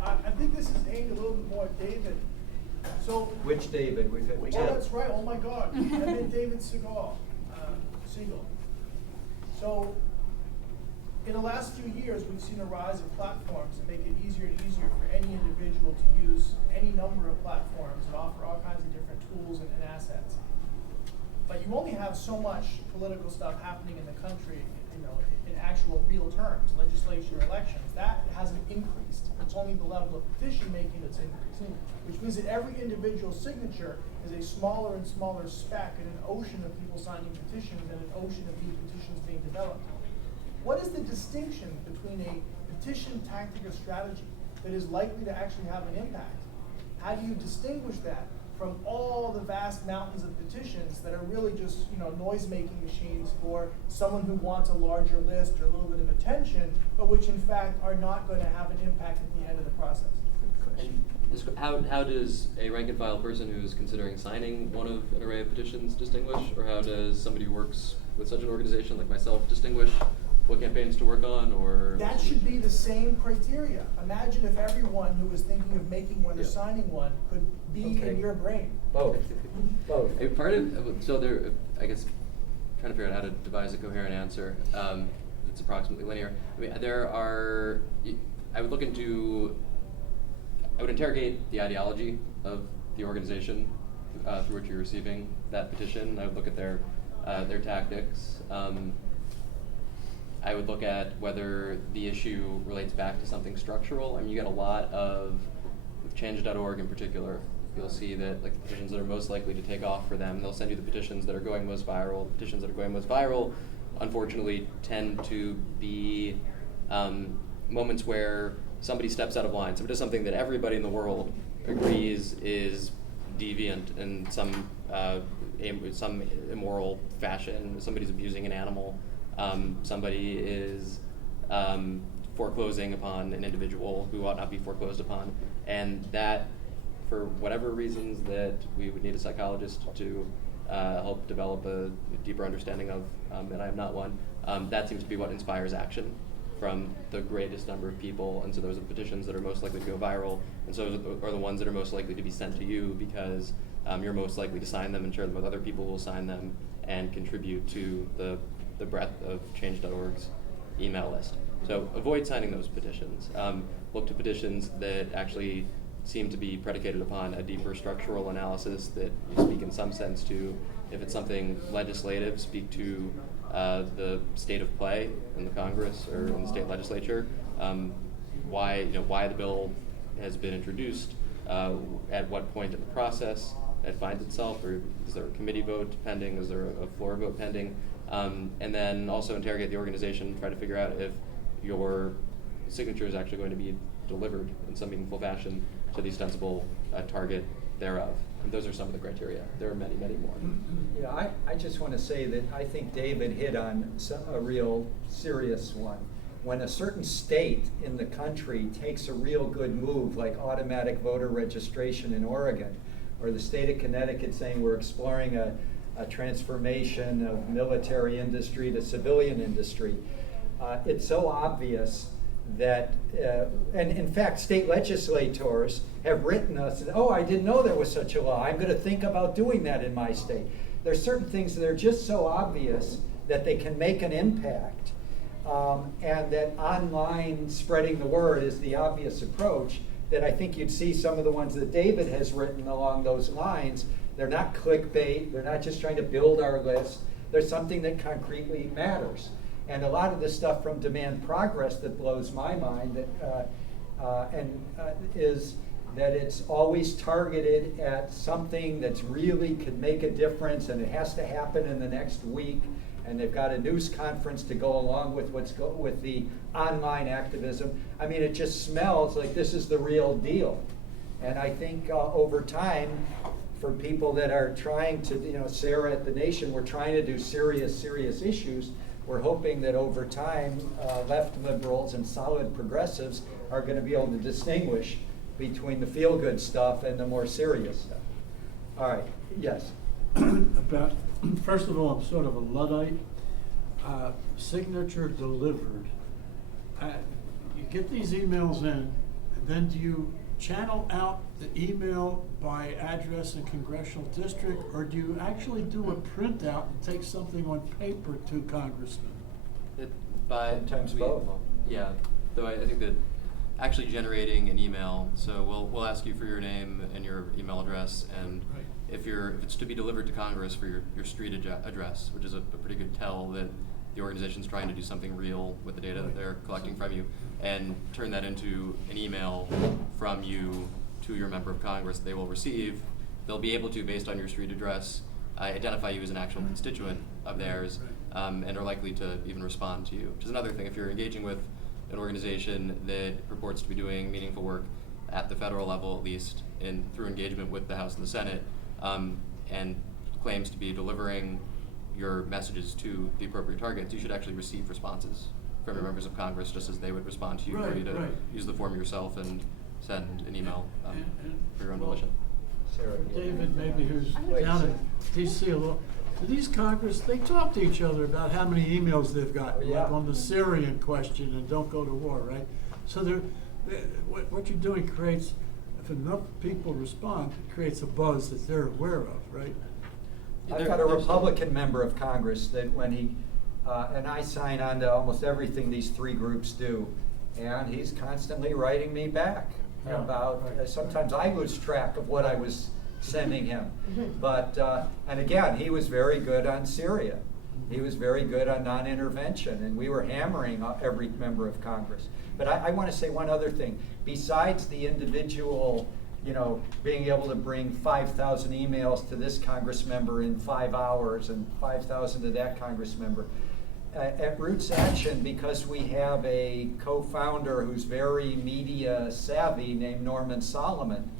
I think this is aimed a little bit more at David. So. Which David? We've had Oh, that's right. Oh my God. I meant David Segal. So, in the last few years, we've seen a rise of platforms that make it easier and easier for any individual to use any number of platforms and offer all kinds of different tools and assets. But you only have so much political stuff happening in the country, you know, in actual real terms, legislation or elections. That hasn't increased. It's only the level of petition making that's increasing, which means that every individual signature is a smaller and smaller speck in an ocean of people signing petitions and an ocean of new petitions being developed. What is the distinction between a petition tactic or strategy that is likely to actually have an impact? How do you distinguish that from all the vast mountains of petitions that are really just, you know, noise-making machines for someone who wants a larger list or a little bit of attention, but which in fact are not going to have an impact at the end of the process? And how does a rank and file person who's considering signing one of an array of petitions distinguish, or how does somebody who works with such an organization like myself distinguish what campaigns to work on? Or that should be the same criteria. Imagine if everyone who was thinking of making one or signing one could be in your brain. Both. A part of, so there, I guess, trying to figure out how to devise a coherent answer. It's approximately linear. I mean, there are, I would interrogate the ideology of the organization through which you're receiving that petition. I would look at their tactics. I would look at whether the issue relates back to something structural. I mean, you get a lot of, with change.org in particular, you'll see that like the petitions that are most likely to take off for them, they'll send you the petitions that are going most viral. The petitions that are going most viral, unfortunately, tend to be moments where somebody steps out of line. Somebody does something that everybody in the world agrees is deviant in some immoral fashion. Somebody's abusing an animal. Somebody is foreclosing upon an individual who ought not be foreclosed upon. And that, for whatever reasons that we would need a psychologist to help develop a deeper understanding of, and I am not one, that seems to be what inspires action from the greatest number of people. And so those are the petitions that are most likely to go viral, and so are the ones that are most likely to be sent to you because you're most likely to sign them and share them with other people who will sign them and contribute to the breadth of change.org's email list. So avoid signing those petitions. Look to petitions that actually seem to be predicated upon a deeper structural analysis that you speak in some sense to. If it's something legislative, speak to the state of play in the Congress or in the state legislature, why the bill has been introduced, at what point in the process it finds itself, or is there a committee vote pending, is there a floor vote pending, and then also interrogate the organization, try to figure out if your signature is actually going to be delivered in some meaningful fashion to the ostensible target thereof. And those are some of the criteria. There are many, many more. Yeah, I just want to say that I think David hit on a real serious one. When a certain state in the country takes a real good move, like automatic voter registration in Oregon, or the state of Connecticut saying we're exploring a transformation of military industry to civilian industry, it's so obvious that, and in fact, state legislators have written us, oh, I didn't know there was such a law. I'm going to think about doing that in my state. There's certain things that are just so obvious that they can make an impact, and that online spreading the word is the obvious approach, that I think you'd see some of the ones that David has written along those lines. They're not clickbait. They're not just trying to build our list. There's something that concretely matters. And a lot of the stuff from Demand Progress that blows my mind is that it's always targeted at something that's really could make a difference, and it has to happen in the next week. And they've got a news conference to go along with with the online activism. I mean, it just smells like this is the real deal. And I think over time, for people that are trying to, Sarah at The Nation, we're trying to do serious issues. We're hoping that over time, left liberals and solid progressives are going to be able to distinguish between the feel-good stuff and the more serious stuff. All right, yes. First of all, I'm sort of a Luddite. Signature delivered. You get these emails in, and then do you channel out the email by address and congressional district, or do you actually do a printout and take something on paper to congressmen? Sometimes both. Yeah, though I think that actually generating an email, so we'll ask you for your name and your email address, and Right. if it's to be delivered to Congress for your street address, which is a pretty good tell that the organization's trying to do something real with the data that they're collecting from you, and turn that into an email from you to your member of Congress they will receive. They'll be able to, based on your street address, identify you as an actual constituent of theirs, and are likely to even respond to you, which is another thing. If you're engaging with an organization that purports to be doing meaningful work at the federal level, at least, through engagement with the House and the Senate, and claims to be delivering your messages to the appropriate targets, you should actually receive responses from your members of Congress, just as they would respond to you for you to use the form yourself and send an email for your own volition. Sarah, David, maybe who's Wait, down so- in DC a little, do these Congress, they talk to each other about how many emails they've got, Yeah. like on the Syrian question and don't go to war, right? So what you're doing creates, if enough people respond, it creates a buzz that they're aware of, right? I've got a Republican member of Congress that when he, and I sign on to almost everything these three groups do, and he's constantly writing me back Yeah, about, right, sometimes I lose track of what I was sending him. But, and again, he was very good on Syria. He was very good on non-intervention, and we were hammering every member of Congress. But I want to say one other thing. Besides the individual, being able to bring 5,000 emails to this Congress member in 5 hours and 5,000 to that Congress member, at Roots Action, because we have a co-founder who's very media savvy named Norman Solomon,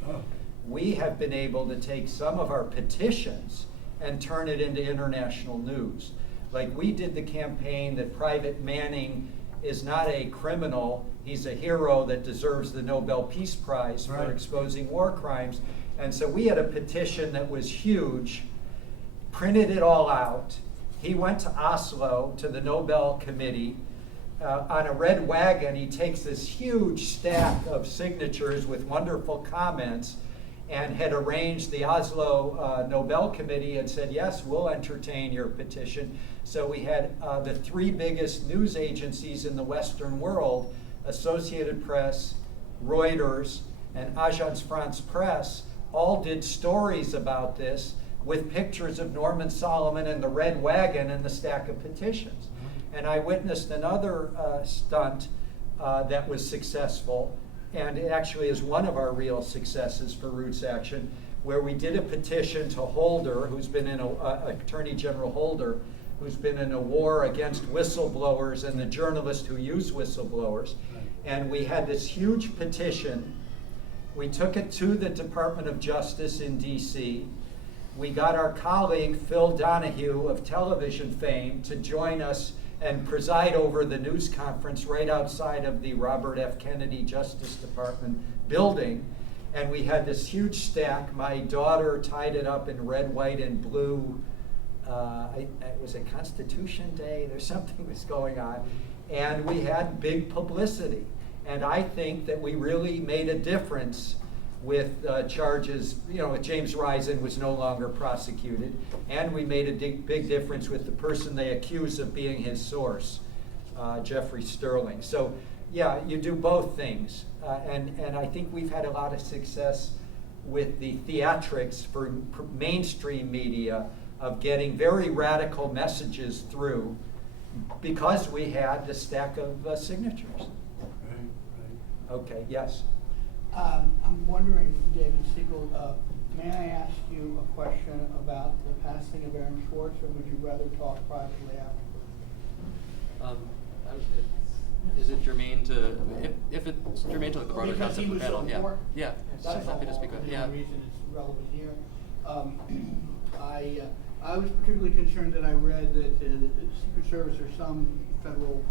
we have been able to take some of our petitions and turn it into international news. Like we did the campaign that Private Manning is not a criminal, he's a hero that deserves the Nobel Peace Prize for exposing war crimes. And so we had a petition that was huge, printed it all out. He went to Oslo to the Nobel Committee. On a red wagon, he takes this huge stack of signatures with wonderful comments, and had arranged the Oslo Nobel Committee and said, yes, we'll entertain your petition. So we had the three biggest news agencies in the Western world, Associated Press, Reuters, and Agence France Presse, all did stories about this with pictures of Norman Solomon and the red wagon and the stack of petitions. And I witnessed another stunt that was successful, and it actually is one of our real successes for Roots Action, where we did a petition to Holder, who's been in Attorney General Holder, who's been in a war against whistleblowers and the journalists who use whistleblowers. And we had this huge petition. We took it to the Department of Justice in DC. We got our colleague Phil Donahue of television fame to join us and preside over the news conference right outside of the Robert F. Kennedy Justice Department building. And we had this huge stack. My daughter tied it up in red, white, and blue. It was a Constitution Day. There's something was going on. And we had big publicity. And I think that we really made a difference with charges, James Risen was no longer prosecuted, and we made a big difference with the person they accuse of being his source, Jeffrey Sterling. So, yeah, you do both things, and I think we've had a lot of success with the theatrics for mainstream media of getting very radical messages through because we had the stack of signatures. Okay, yes. I'm wondering, David Segal, may I ask you a question about the passing of Aaron Schwartz, or would you rather talk privately afterwards? Is it germane to, if it's germane to like the broader Because concept he of the was so panel, important. yeah, That's happy to all. speak about it. The Yeah. only reason it's relevant here. I was particularly concerned that I read that the Secret Service or some federal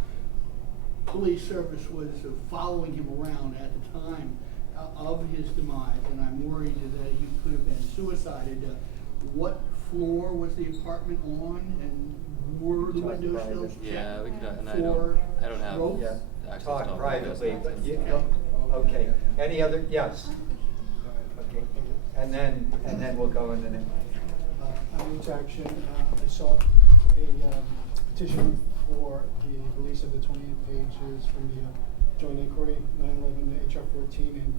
police service was following him around at the time of his demise, and I'm worried that he could have been suicided. What floor was the apartment on, and were the Talk window private. sills Yeah, checked we could, and for I don't have ropes? Yeah, access to talk all of privately, those. but you don't, okay. Any other, yes? Okay, and then we'll go into the On Roots Action, I sought a petition for the release of the 28 pages from the Joint Inquiry, 9/11 HR 14, and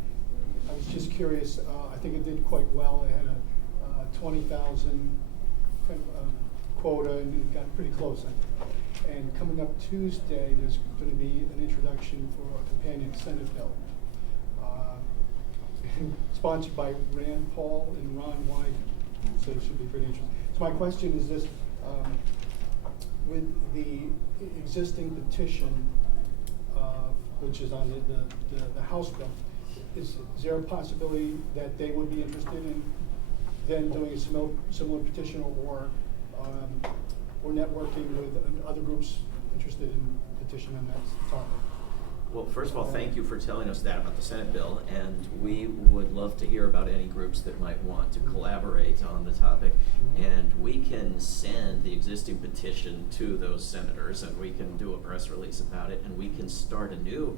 I was just curious, I think it did quite well. It had a 20,000 kind of quota, and it got pretty close, I think. And coming up Tuesday, there's going to be an introduction for a companion Senate bill, sponsored by Rand Paul and Ron Wyden, so it should be pretty interesting. So my question is this, with the existing petition, which is on the House bill, is there a possibility that they would be interested in then doing a similar petition, or networking with other groups interested in petition on that topic? Well, first of all, thank you for telling us that about the Senate bill, and we would love to hear about any groups that might want to collaborate on the topic. And we can send the existing petition to those senators, and we can do a press release about it, and we can start a new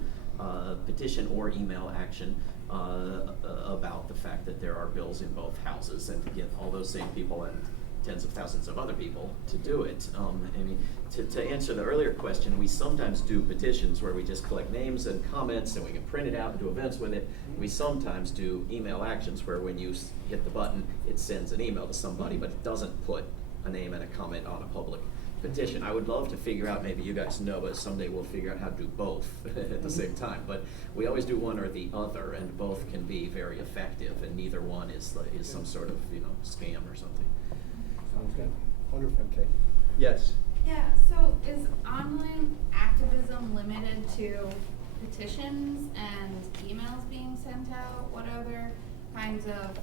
petition or email action about the fact that there are bills in both houses, and to get all those same people and tens of thousands of other people to do it. I mean, to answer the earlier question, we sometimes do petitions where we just collect names and comments and we can print it out and do events with it. We sometimes do email actions where when you hit the button, it sends an email to somebody, but it doesn't put a name and a comment on a public petition. I would love to figure out, maybe you guys know, but someday we'll figure out how to do both at the same time. But we always do one or the other, and both can be very effective, and neither one is some sort of scam or something. Sounds good. Wonderful. Okay. Yes. Yeah, so is online activism limited to petitions and emails being sent out? What other kinds of,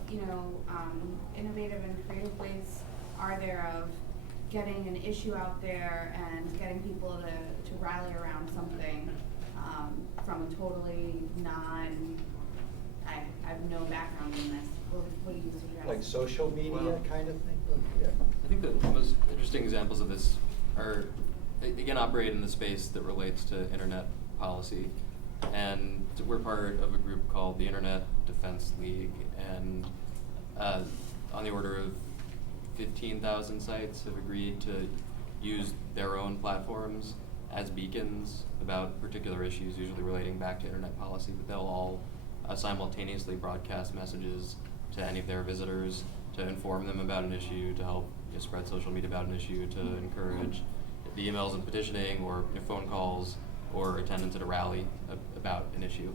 innovative and creative ways are there of getting an issue out there and getting people to rally around something from a totally I have no background in this. What do you suggest? Like social media kind of thing? Yeah. I think the most interesting examples of this are, again, operate in the space that relates to internet policy. And we're part of a group called the Internet Defense League, and on the order of 15,000 sites have agreed to use their own platforms as beacons about particular issues, usually relating back to internet policy, but they'll all simultaneously broadcast messages to any of their visitors to inform them about an issue, to help spread social media about an issue, to encourage the emails and petitioning or phone calls or attendance at a rally about an issue.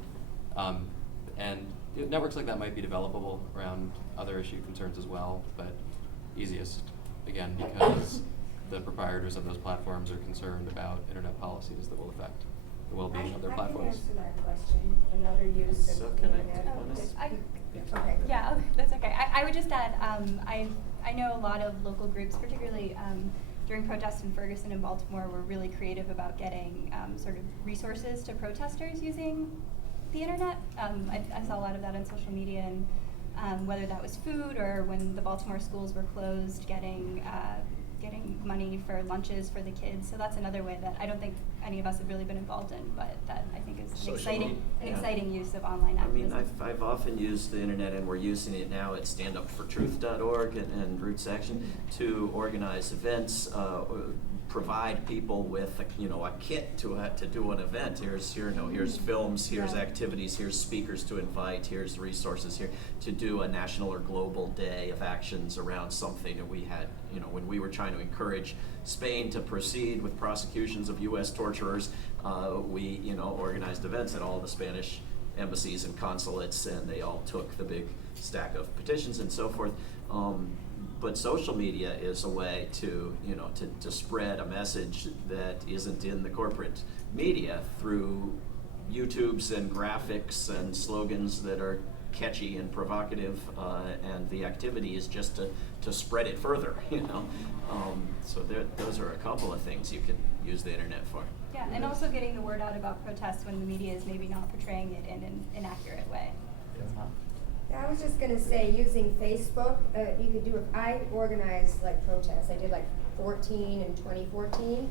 And networks like that might be developable around other issue concerns as well, but easiest, again, because the proprietors of those platforms are concerned about internet policies that will affect the well-being of their platforms. I can answer that question. Another use So of can the I internet. take on this? Okay. Yeah, that's okay. I would just add, I know a lot of local groups, particularly during protests in Ferguson and Baltimore, were really creative about getting sort of resources to protesters using the internet. I saw a lot of that on social media, and whether that was food or when the Baltimore schools were closed, getting money for lunches for the kids. So that's another way that I don't think any of us have really been involved in, but that I think is an exciting use of online activism. I mean, I've often used the internet, and we're using it now at standupfortruth.org and Roots Action to organize events, provide people with a kit to do an event. Here's films, here's activities, here's speakers to invite, here's resources here to do a national or global day of actions around something that we had. When we were trying to encourage Spain to proceed with prosecutions of U.S. torturers, we organized events at all the Spanish embassies and consulates, and they all took the big stack of petitions and so forth. But social media is a way to spread a message that isn't in the corporate media through YouTubes and graphics and slogans that are catchy and provocative, and the activity is just to spread it further. So those are a couple of things you can use the internet for. Yeah, and also getting the word out about protests when the media is maybe not portraying it in an inaccurate way as well. I was just gonna say, using Facebook, you could do I organized protests. I did 14 in 2014,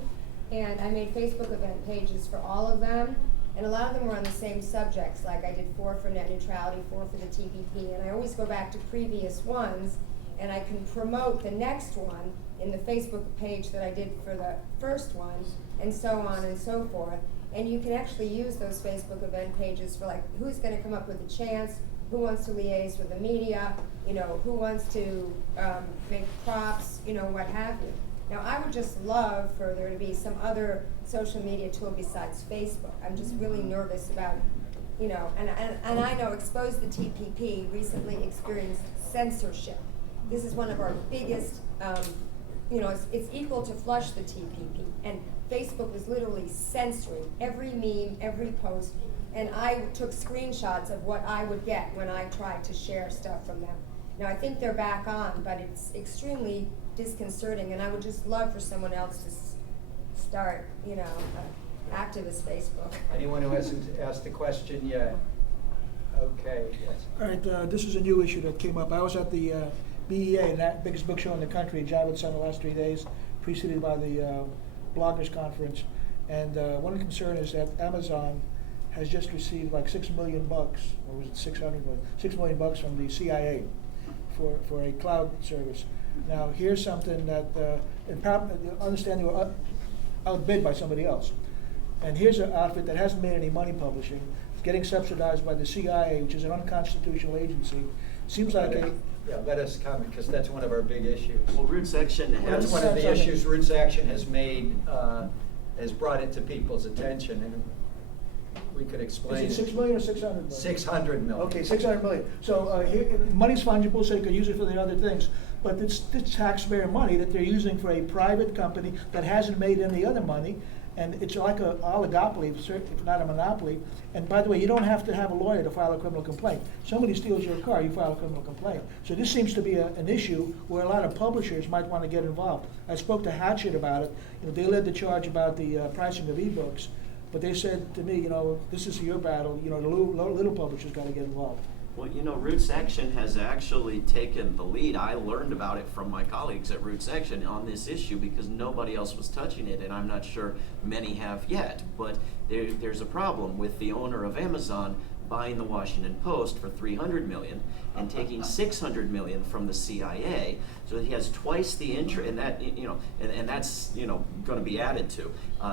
and I made Facebook event pages for all of them, and a lot of them were on the same subjects. Like I did 4 for net neutrality, 4 for the TPP, and I always go back to previous ones, and I can promote the next one in the Facebook page that I did for the first one, and so on and so forth. And you can actually use those Facebook event pages for like, who's gonna come up with a chance, who wants to liaise with the media, you know, who wants to make props, you know, what have you. Now, I would just love for there to be some other social media tool besides Facebook. I'm just really nervous about, you know, and I know Expose the TPP recently experienced censorship. This is one of our biggest, you know, it's equal to Flush the TPP. And Facebook was literally censoring every meme, every post, and I took screenshots of what I would get when I tried to share stuff from them. Now, I think they're back on, but it's extremely disconcerting, and I would just love for someone else to start, you know, activist Facebook. Anyone who hasn't asked a question yet? Okay, yes. All right, this is a new issue that came up. I was at the BEA, that biggest book show in the country, in Javits Center, the last 3 days, preceded by the bloggers conference. And one concern is that Amazon has just received like $6 million, or was it 600 million? $6 million from the CIA for a cloud service. Now, here's something that, understand they were outbid by somebody else. And here's an outfit that hasn't made any money publishing. It's getting subsidized by the CIA, which is an unconstitutional agency. Seems like a... Yeah, let us comment, because that's one of our big issues. Well, Roots Action That's has. one of the issues Roots Action has made, has brought it to people's attention, and we could explain. Is it 6 million or 600 million? 600 million. Okay, 600 million. So here, money's fungible, so you could use it for the other things. But it's taxpayer money that they're using for a private company that hasn't made any other money. And it's like an oligopoly, if not a monopoly. And by the way, you don't have to have a lawyer to file a criminal complaint. Somebody steals your car, you file a criminal complaint. So this seems to be an issue where a lot of publishers might want to get involved. I spoke to Hatchet about it. You know, they led the charge about the pricing of ebooks. But they said to me, you know, this is your battle. You know, the little publishers got to get involved. Well, you know, Roots Action has actually taken the lead. I learned about it from my colleagues at Roots Action on this issue because nobody else was touching it, and I'm not sure many have yet. But there's a problem with the owner of Amazon buying the Washington Post for $300 million and taking $600 million from the CIA. So he has twice the interest, and that, you know, and that's, you know, going to be added to.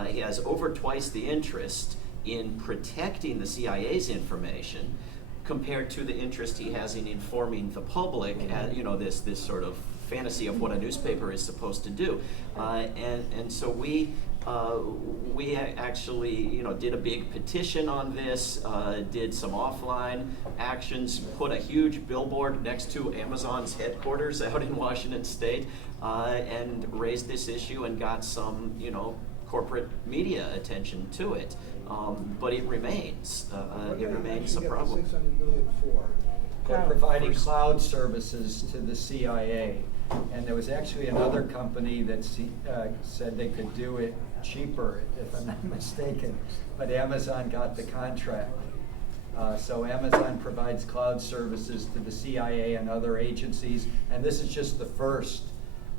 He has over twice the interest in protecting the CIA's information compared to the interest he has in informing the public, you know, this sort of fantasy of what a newspaper is supposed to do. And so we actually, you know, did a big petition on this, did some offline actions, put a huge billboard next to Amazon's headquarters out in Washington State, and raised this issue and got some, you know, corporate media attention to it. But it remains a problem. $600 million for? They're providing cloud services to the CIA. And there was actually another company that said they could do it cheaper, if I'm not mistaken, but Amazon got the contract. So Amazon provides cloud services to the CIA and other agencies, and this is just the first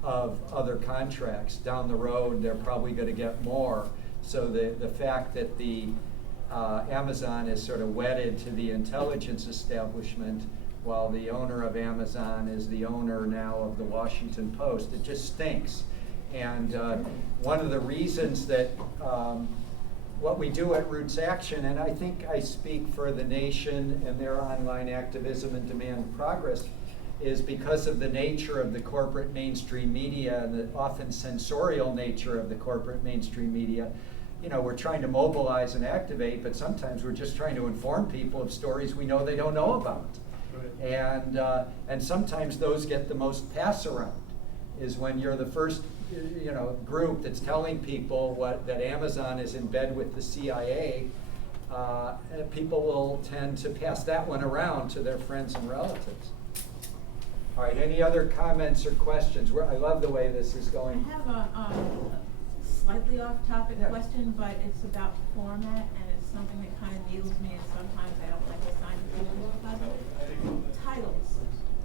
of other contracts. Down the road, they're probably going to get more. So the fact that the Amazon is sort of wedded to the intelligence establishment, while the owner of Amazon is the owner now of the Washington Post, it just stinks. And one of the reasons that what we do at Roots Action, and I think I speak for the nation and their online activism and demand progress, is because of the nature of the corporate mainstream media and the often censorial nature of the corporate mainstream media. You know, we're trying to mobilize and activate, but sometimes we're just trying to inform people of stories we know they don't know about. Right. And sometimes those get the most pass around, is when you're the first, you know, group that's telling people that Amazon is in bed with the CIA. People will tend to pass that one around to their friends and relatives. All right, any other comments or questions? I love the way this is going. I have a slightly off-topic question, but it's about format, and it's something that kind of needles me, and sometimes I don't like to sign petitions about it. Titles,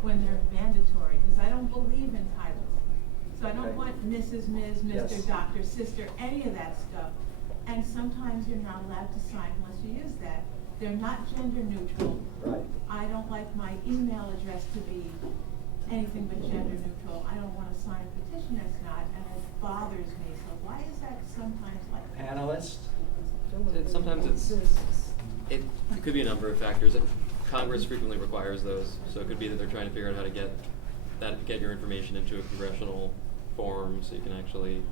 when they're mandatory, because I don't believe in titles. So I don't want Mrs., Ms., Mr., Yes. Dr., Sister, any of that stuff. And sometimes you're not allowed to sign unless you use that. They're not gender neutral. Right. I don't like my email address to be anything but gender neutral. I don't want to sign a petition that's not, and it bothers me. So why is that sometimes like that? Panelists? Sometimes it could be a number of factors. Congress frequently requires those, so it could be that they're trying to figure out how to get your information into a congressional form so you can actually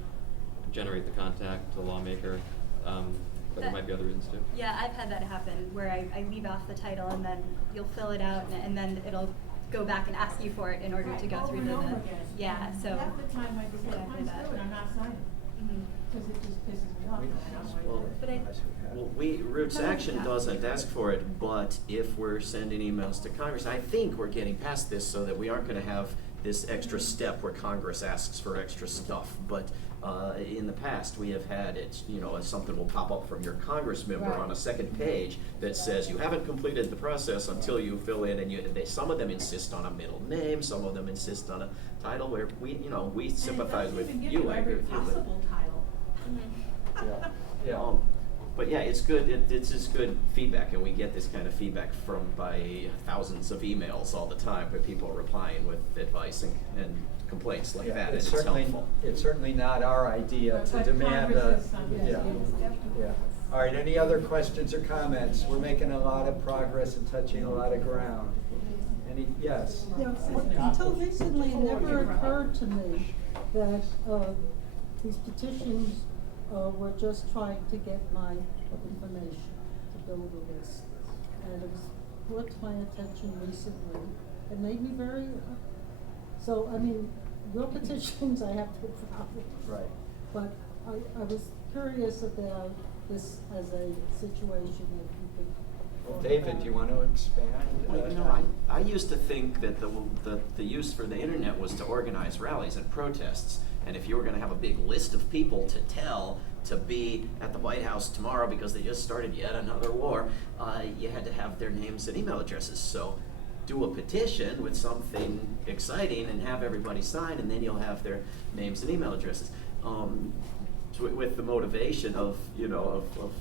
generate the contact to the lawmaker. But there might be other reasons too. Yeah, I've had that happen where I leave off the title and then you'll fill it out and then it'll go back and ask you for it in order to go through the. Yeah, so. Half the time I just say, I'm through it, I'm not signing. Because it just pisses me off. And I'm like, Well, Roots Action doesn't ask for it, but if we're sending emails to Congress, I think we're getting past this so that we aren't going to have this extra step where Congress asks for extra stuff. But in the past, we have had it, something will pop up from your Congress member on a second page that says you haven't completed the process until you fill in, and some of them insist on a middle name, some of them insist on a title where we sympathize with you. I agree with you. possible title. Yeah. But yeah, it's good. It's just good feedback, and we get this kind of feedback by thousands of emails all the time, where people are replying with advice and complaints like that, and it's helpful. It's certainly not our idea to But demand Congress is something yeah. Yeah. All right, any other questions or comments? We're making a lot of progress and touching a lot of ground. Yes? Yeah, until recently, it never occurred to me that these petitions were just trying to get my information to build a list. And it was brought to my attention recently. It made me very, so, I mean, real petitions I have to follow. Right. But I was curious about this as a situation that you could. Well, David, do you want to expand? Well, I used to think that the use for the internet was to organize rallies and protests. And if you were going to have a big list of people to tell to be at the White House tomorrow because they just started yet another war, you had to have their names and email addresses. So do a petition with something exciting and have everybody sign, and then you'll have their names and email addresses. With the motivation of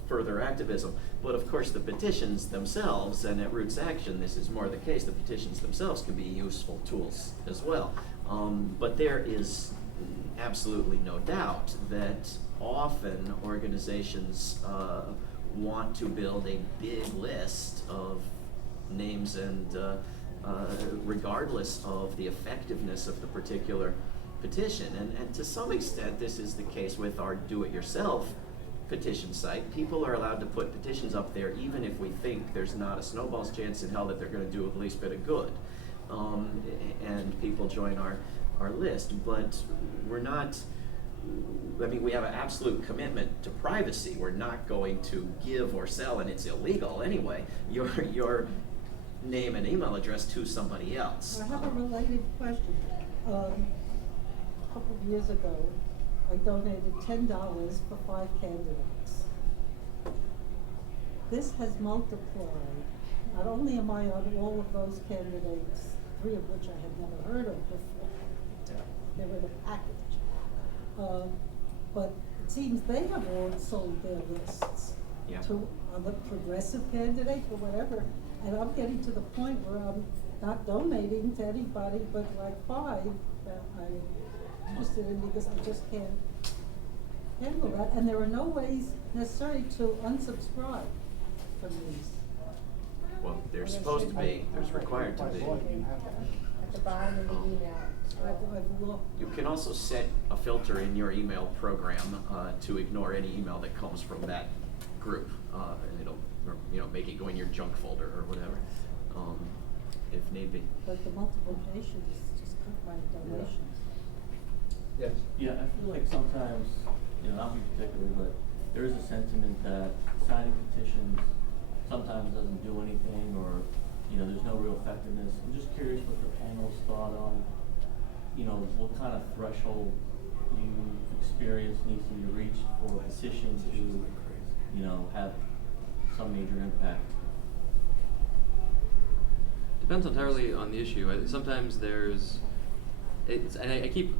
further activism. But of course the petitions themselves, and at Roots Action this is more the case, the petitions themselves can be useful tools as well. But there is absolutely no doubt that often organizations want to build a big list of names and regardless of the effectiveness of the particular petition. And to some extent this is the case with our do-it-yourself petition site. People are allowed to put petitions up there even if we think there's not a snowball's chance in hell that they're going to do the least bit of good. And people join our list, but we're not, we have an absolute commitment to privacy. We're not going to give or sell, and it's illegal anyway, your name and email address to somebody else. I have a related question. A couple of years ago, I donated $10 for 5 candidates. This has multiplied. Not only am I on all of those candidates, 3 of which I had never heard of before. They were the package. But it seems they have all sold their lists to other progressive candidates or whatever. And I'm getting to the point where I'm not donating to anybody but like 5 that I'm interested in because I just can't handle that. And there are no ways necessary to unsubscribe from these. Well, there's supposed to be, there's required to be. At the bottom of the email. I've looked. You can also set a filter in your email program to ignore any email that comes from that group, and it'll make it go in your junk folder or whatever, if need be. But the multiplication is just cut my donations. Yes. Yeah, I feel like sometimes, not me particularly, but there is a sentiment that signing petitions sometimes doesn't do anything, or there's no real effectiveness. I'm just curious what the panel's thought on, what kind of threshold you experience needs to be reached for a petition to, have some major impact. Depends entirely on the issue. Sometimes and I keep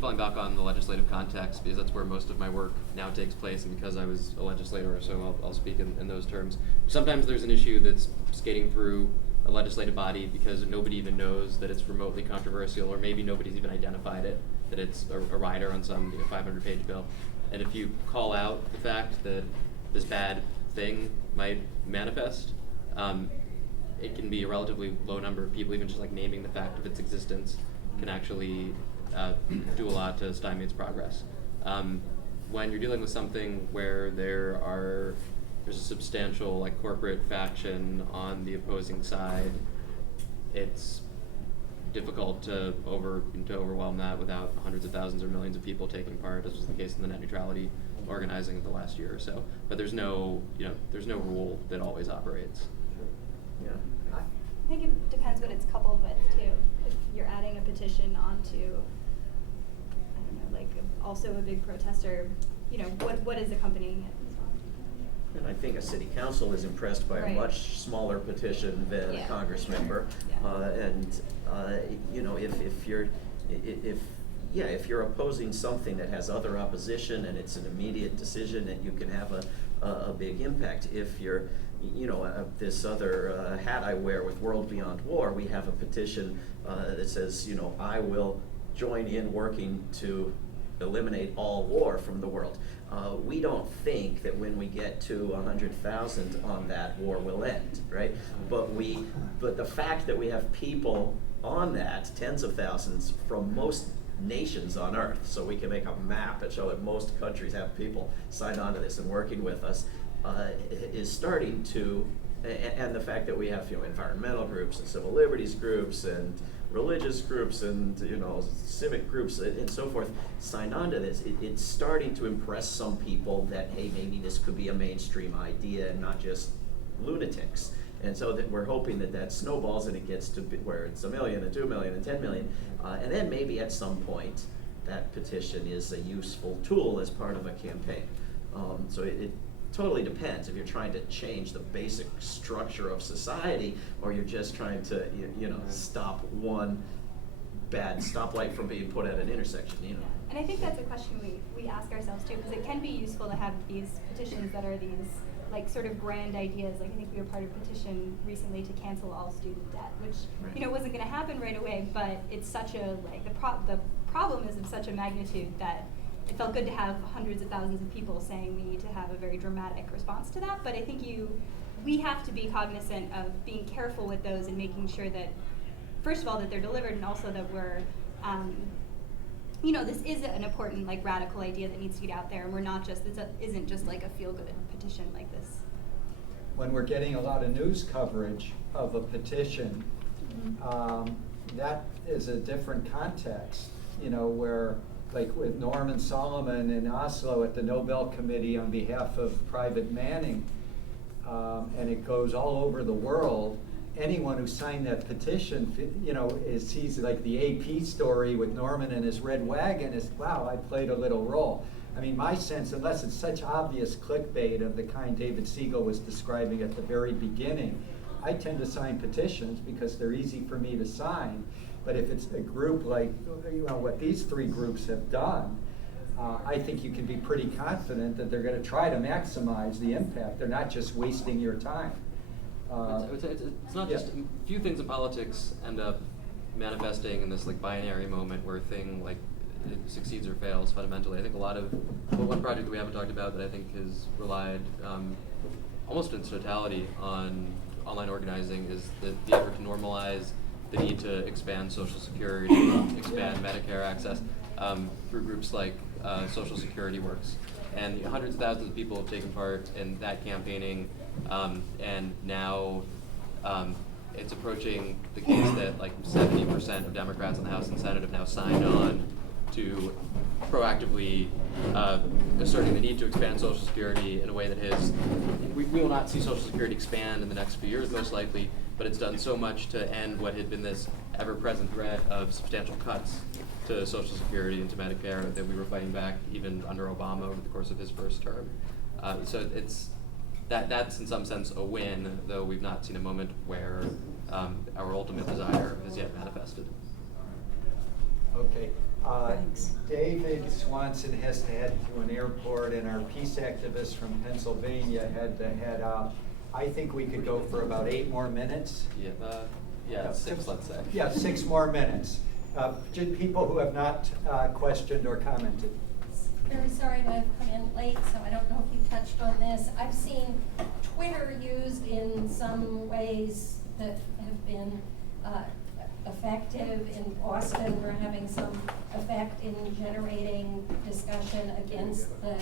falling back on the legislative context because that's where most of my work now takes place, and because I was a legislator, so I'll speak in those terms. Sometimes there's an issue that's skating through a a legislative body because nobody even knows that it's remotely controversial, or maybe nobody's even identified it, that it's a rider on some 500-page bill. And if you call out the fact that this bad thing might manifest, it can be a relatively low number of people. Even just like naming the fact of its existence can actually do a lot to stymie its progress. When you're dealing with something where there's a substantial like corporate faction on the opposing side, it's difficult to overwhelm that without hundreds of thousands or millions of people taking part, as was the case in the net neutrality organizing of the last year or so. But there's no rule that always operates. Yeah. I think it depends what it's coupled with too. If you're adding a petition onto, I don't know, like also a big protester, what is accompanying it? And I think a city council is impressed by Right. a much smaller petition than a Congress member. If you're opposing something that has other opposition and it's an immediate decision, and you can have a big impact. If you're, this other hat I wear with World Beyond War, we have a petition that says, I will join in working to eliminate all war from the world. We don't think that when we get to 100,000 on that, war will end, right? But the fact that we have people on that, tens of thousands from most nations on Earth, so we can make a map and show that most countries have people signed on to this and working with us, is starting to, and the fact that we have environmental groups and civil liberties groups and religious groups and civic groups and so forth sign on to this, it's starting to impress some people that, hey, maybe this could be a mainstream idea and not just lunatics. And so that we're hoping that snowballs and it gets to where it's 1 million and 2 million and 10 million. And then maybe at some point that petition is a useful tool as part of a campaign. So it totally depends if you're trying to change the basic structure of society, or you're just trying to stop one bad stoplight from being put at an intersection. And I think that's a question we ask ourselves too, because it can be useful to have these petitions that are these like sort of grand ideas. Like I think we were part of a petition recently to cancel all student debt, which wasn't going to happen right away, but it's such a the problem is of such a magnitude that it felt good to have hundreds of thousands of people saying we need to have a very dramatic response to that. But I think we have to be cognizant of being careful with those and making sure that, first of all, that they're delivered, and also that we're, this is an important like radical idea that needs to get out there, and we're not just, isn't just like a feel-good petition like this. When we're getting a lot of news coverage of a petition, that is a different context, where like with Norman Solomon in Oslo at the Nobel Committee on behalf of Private Manning, and it goes all over the world. Anyone who signed that petition, sees like the AP story with Norman and his red wagon is, wow, I played a little role. I mean, my sense, unless it's such obvious clickbait of the kind David Segal was describing at the very beginning, I tend to sign petitions because they're easy for me to sign. But if it's a group like what these three groups have done, I think you can be pretty confident that they're going to try to maximize the impact. They're not just wasting your time. It's not just a few things in politics end up manifesting in this like binary moment where a thing like it succeeds or fails fundamentally. I think a lot of one project that we haven't talked about that I think has relied almost in its totality on online organizing is the effort to normalize the need to expand Social Security, expand Medicare access through groups like Social Security Works. And hundreds of thousands of people have taken part in that campaigning, and now it's approaching the case that like 70% of Democrats in the House and Senate have now signed on to proactively asserting the need to expand Social Security in a way that we will not see Social Security expand in the next few years most likely, but it's done so much to end what had been this ever-present threat of substantial cuts to Social Security and to Medicare that we were fighting back even under Obama over the course of his first term. So that's in some sense a win, though we've not seen a moment where our ultimate desire has yet manifested. Okay. David Swanson has to head to an airport, and our peace activist from Pennsylvania had to head out. I think we could go for about 8 more minutes. Yeah, 6, let's say. Yeah, 6 more minutes. Just people who have not questioned or commented. Very sorry to have come in late, so I don't know if you touched on this. I've seen Twitter used in some ways that have been effective. In Boston, we're having some effect in generating discussion against the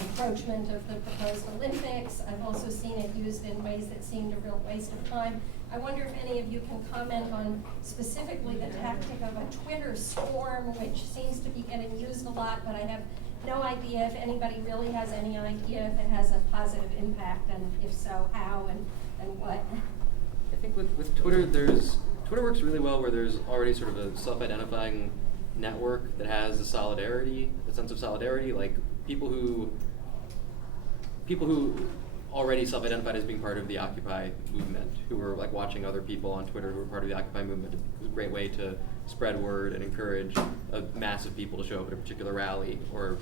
encroachment of the proposed Olympics. I've also seen it used in ways that seemed a real waste of time. I wonder if any of you can comment on specifically the tactic of a Twitter storm, which seems to be getting used a lot, but I have no idea if anybody really has any idea if it has a positive impact, and if so, how and what. I think with Twitter, Twitter works really well where there's already sort of a self-identifying network that has a sense of solidarity, like people who already self-identified as being part of the Occupy movement, who were like watching other people on Twitter who were part of the Occupy movement. It was a great way to spread word and encourage a mass of people to show up at a particular rally, or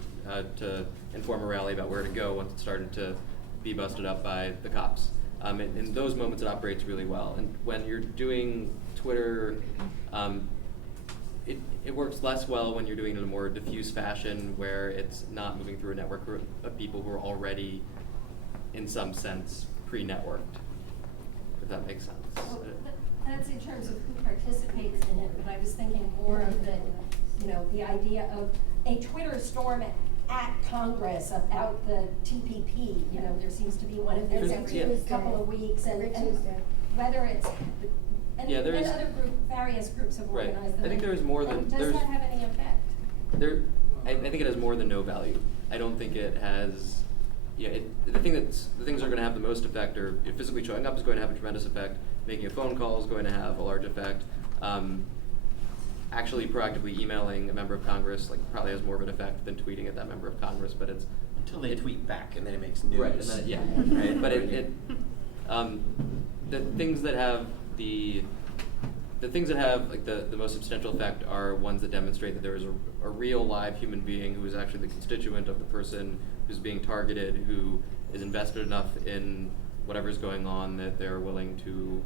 to inform a rally about where to go once it started to be busted up by the cops. In those moments, it operates really well. And when you're doing Twitter, it works less well when you're doing it in a more diffuse fashion, where it's not moving through a network of people who are already, in some sense, pre-networked, if that makes sense. Well, that's in terms of who participates in it, but I was thinking more of the idea of a Twitter storm at Congress about the TPP. There seems to be one of those every couple of weeks, and whether it's and other various groups have organized them. I think there's more than. Does that have any effect? I think it has more than no value. I don't think it has. The things that are going to have the most effect are physically showing up is going to have a tremendous effect. Making a phone call is going to have a large effect. Actually, proactively emailing a member of Congress probably has more of an effect than tweeting at that member of Congress. But it's until they tweet back, and then it makes news. Right. And then, right. But the things that have the most substantial effect are ones that demonstrate that there is a real live human being who is actually the constituent of the person who's being targeted, who is invested enough in whatever's going on that they're willing to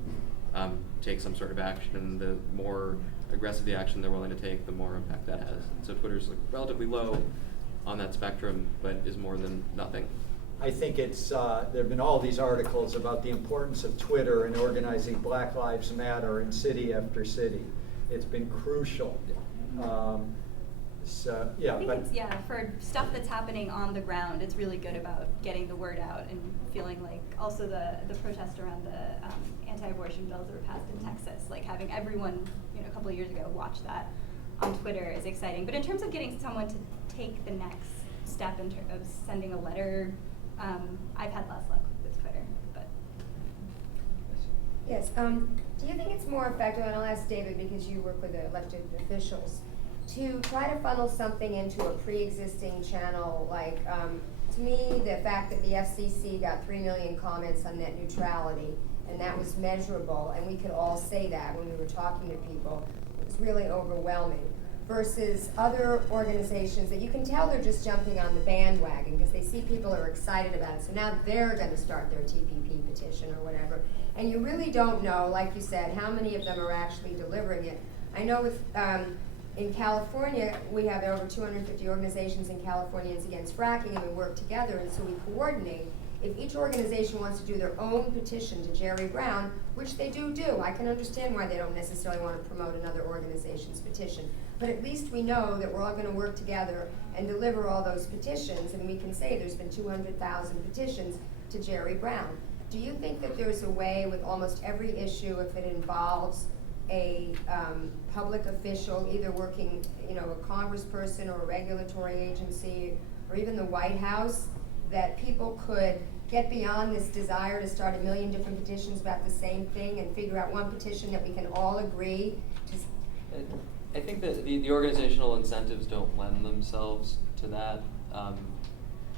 take some sort of action. And the more aggressive the action they're willing to take, the more impact that has. So Twitter's relatively low on that spectrum, but is more than nothing. I think it's, there have been all these articles about the importance of Twitter in organizing Black Lives Matter in city after city. It's been crucial. I think for stuff that's happening on the ground, it's really good about getting the word out and feeling like also the protest around the anti-abortion bills that were passed in Texas, like having everyone, a couple of years ago watch that on Twitter is exciting. But in terms of getting someone to take the next step in terms of sending a letter, I've had less luck with Twitter, but. Yes, do you think it's more effective, and I'll ask David because you work with the elected officials, to try to funnel something into a pre-existing channel, like, to me, the fact that the FCC got 3 million comments on net neutrality, and that was measurable, and we could all say that when we were talking to people, it was really overwhelming, versus other organizations that you can tell they're just jumping on the bandwagon because they see people are excited about it, so now they're going to start their TPP petition or whatever, and you really don't know, like you said, how many of them are actually delivering it. I know with in California, we have over 250 organizations in Californians Against Fracking, and we work together, and so we coordinate. If each organization wants to do their own petition to Jerry Brown, which they do, I can understand why they don't necessarily want to promote another organization's petition. But at least we know that we're all going to work together and deliver all those petitions, and we can say there's been 200,000 petitions to Jerry Brown. Do you think that there's a way with almost every issue, if it involves a public official, either working, a congressperson or a regulatory agency, or even the White House, that people could get beyond this desire to start a million different petitions about the same thing and figure out one petition that we can all agree to? I think that the organizational incentives don't lend themselves to that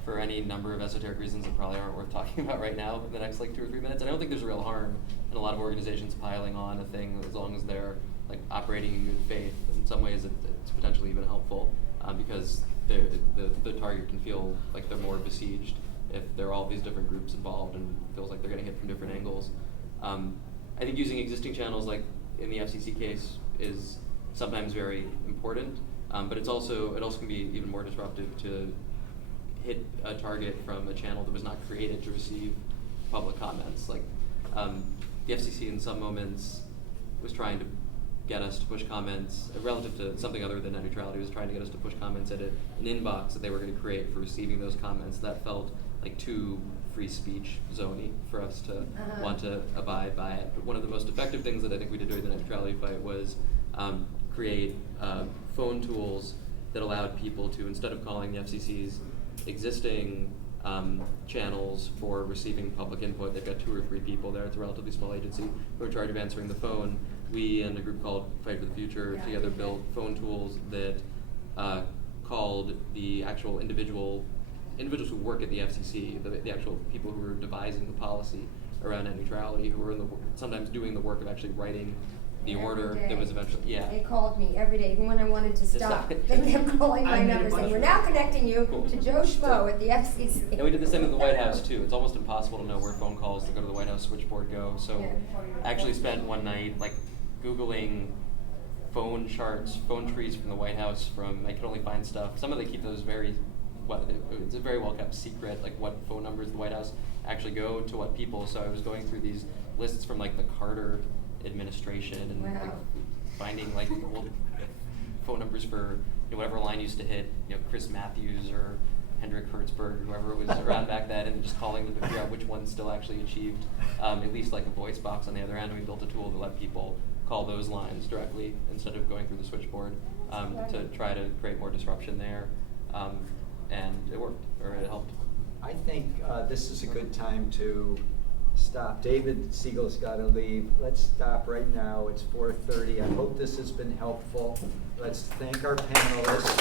for any number of esoteric reasons that probably aren't worth talking about right now in the next 2 or 3 minutes. And I don't think there's real harm in a lot of organizations piling on a thing as long as they're operating in good faith. In some ways, it's potentially even helpful because the target can feel like they're more besieged if there are all these different groups involved and feels like they're getting hit from different angles. I think using existing channels, like in the FCC case, is sometimes very important, but it also can be even more disruptive to hit a target from a channel that was not created to receive public comments. Like the FCC in some moments was trying to get us to push comments relative to something other than net neutrality, was trying to get us to push comments at an inbox that they were going to create for receiving those comments. That felt like too free speech zony for us to want to abide by it. But one of the most effective things that I think we did during the net neutrality fight was create phone tools that allowed people to, instead of calling the FCC's existing channels for receiving public input, they've got 2 or 3 people there, it's a relatively small agency, who are in charge of answering the phone. We and a group called Fight for the Future together built phone tools that called the actual individuals who work at the FCC, the actual people who were devising the policy around net neutrality, who were sometimes doing the work of actually writing the order that was eventually, They called me every day, even when I wanted to stop. They kept calling my number saying, we're now connecting you to Joe Schmo at the FCC. And we did the same at the White House too. It's almost impossible to know where phone calls that go to the White House switchboard go. So I actually spent one night like Googling phone charts, phone trees from the White House I could only find stuff. Some of them keep those it's a very well kept secret, like what phone numbers the White House actually go to what people. So I was going through these lists from like the Carter administration and like finding like old phone numbers for whatever line used to hit, Chris Matthews or Hendrik Hertzberg or whoever was around back then, and just calling them to figure out which ones still actually achieved at least like a voice box on the other end. And we built a tool to let people call those lines directly instead of going through the switchboard to try to create more disruption there. And it worked, or it helped. I think this is a good time to stop. David Segal's got to leave. Let's stop right now. It's 4:30. I hope this has been helpful. Let's thank our panelists.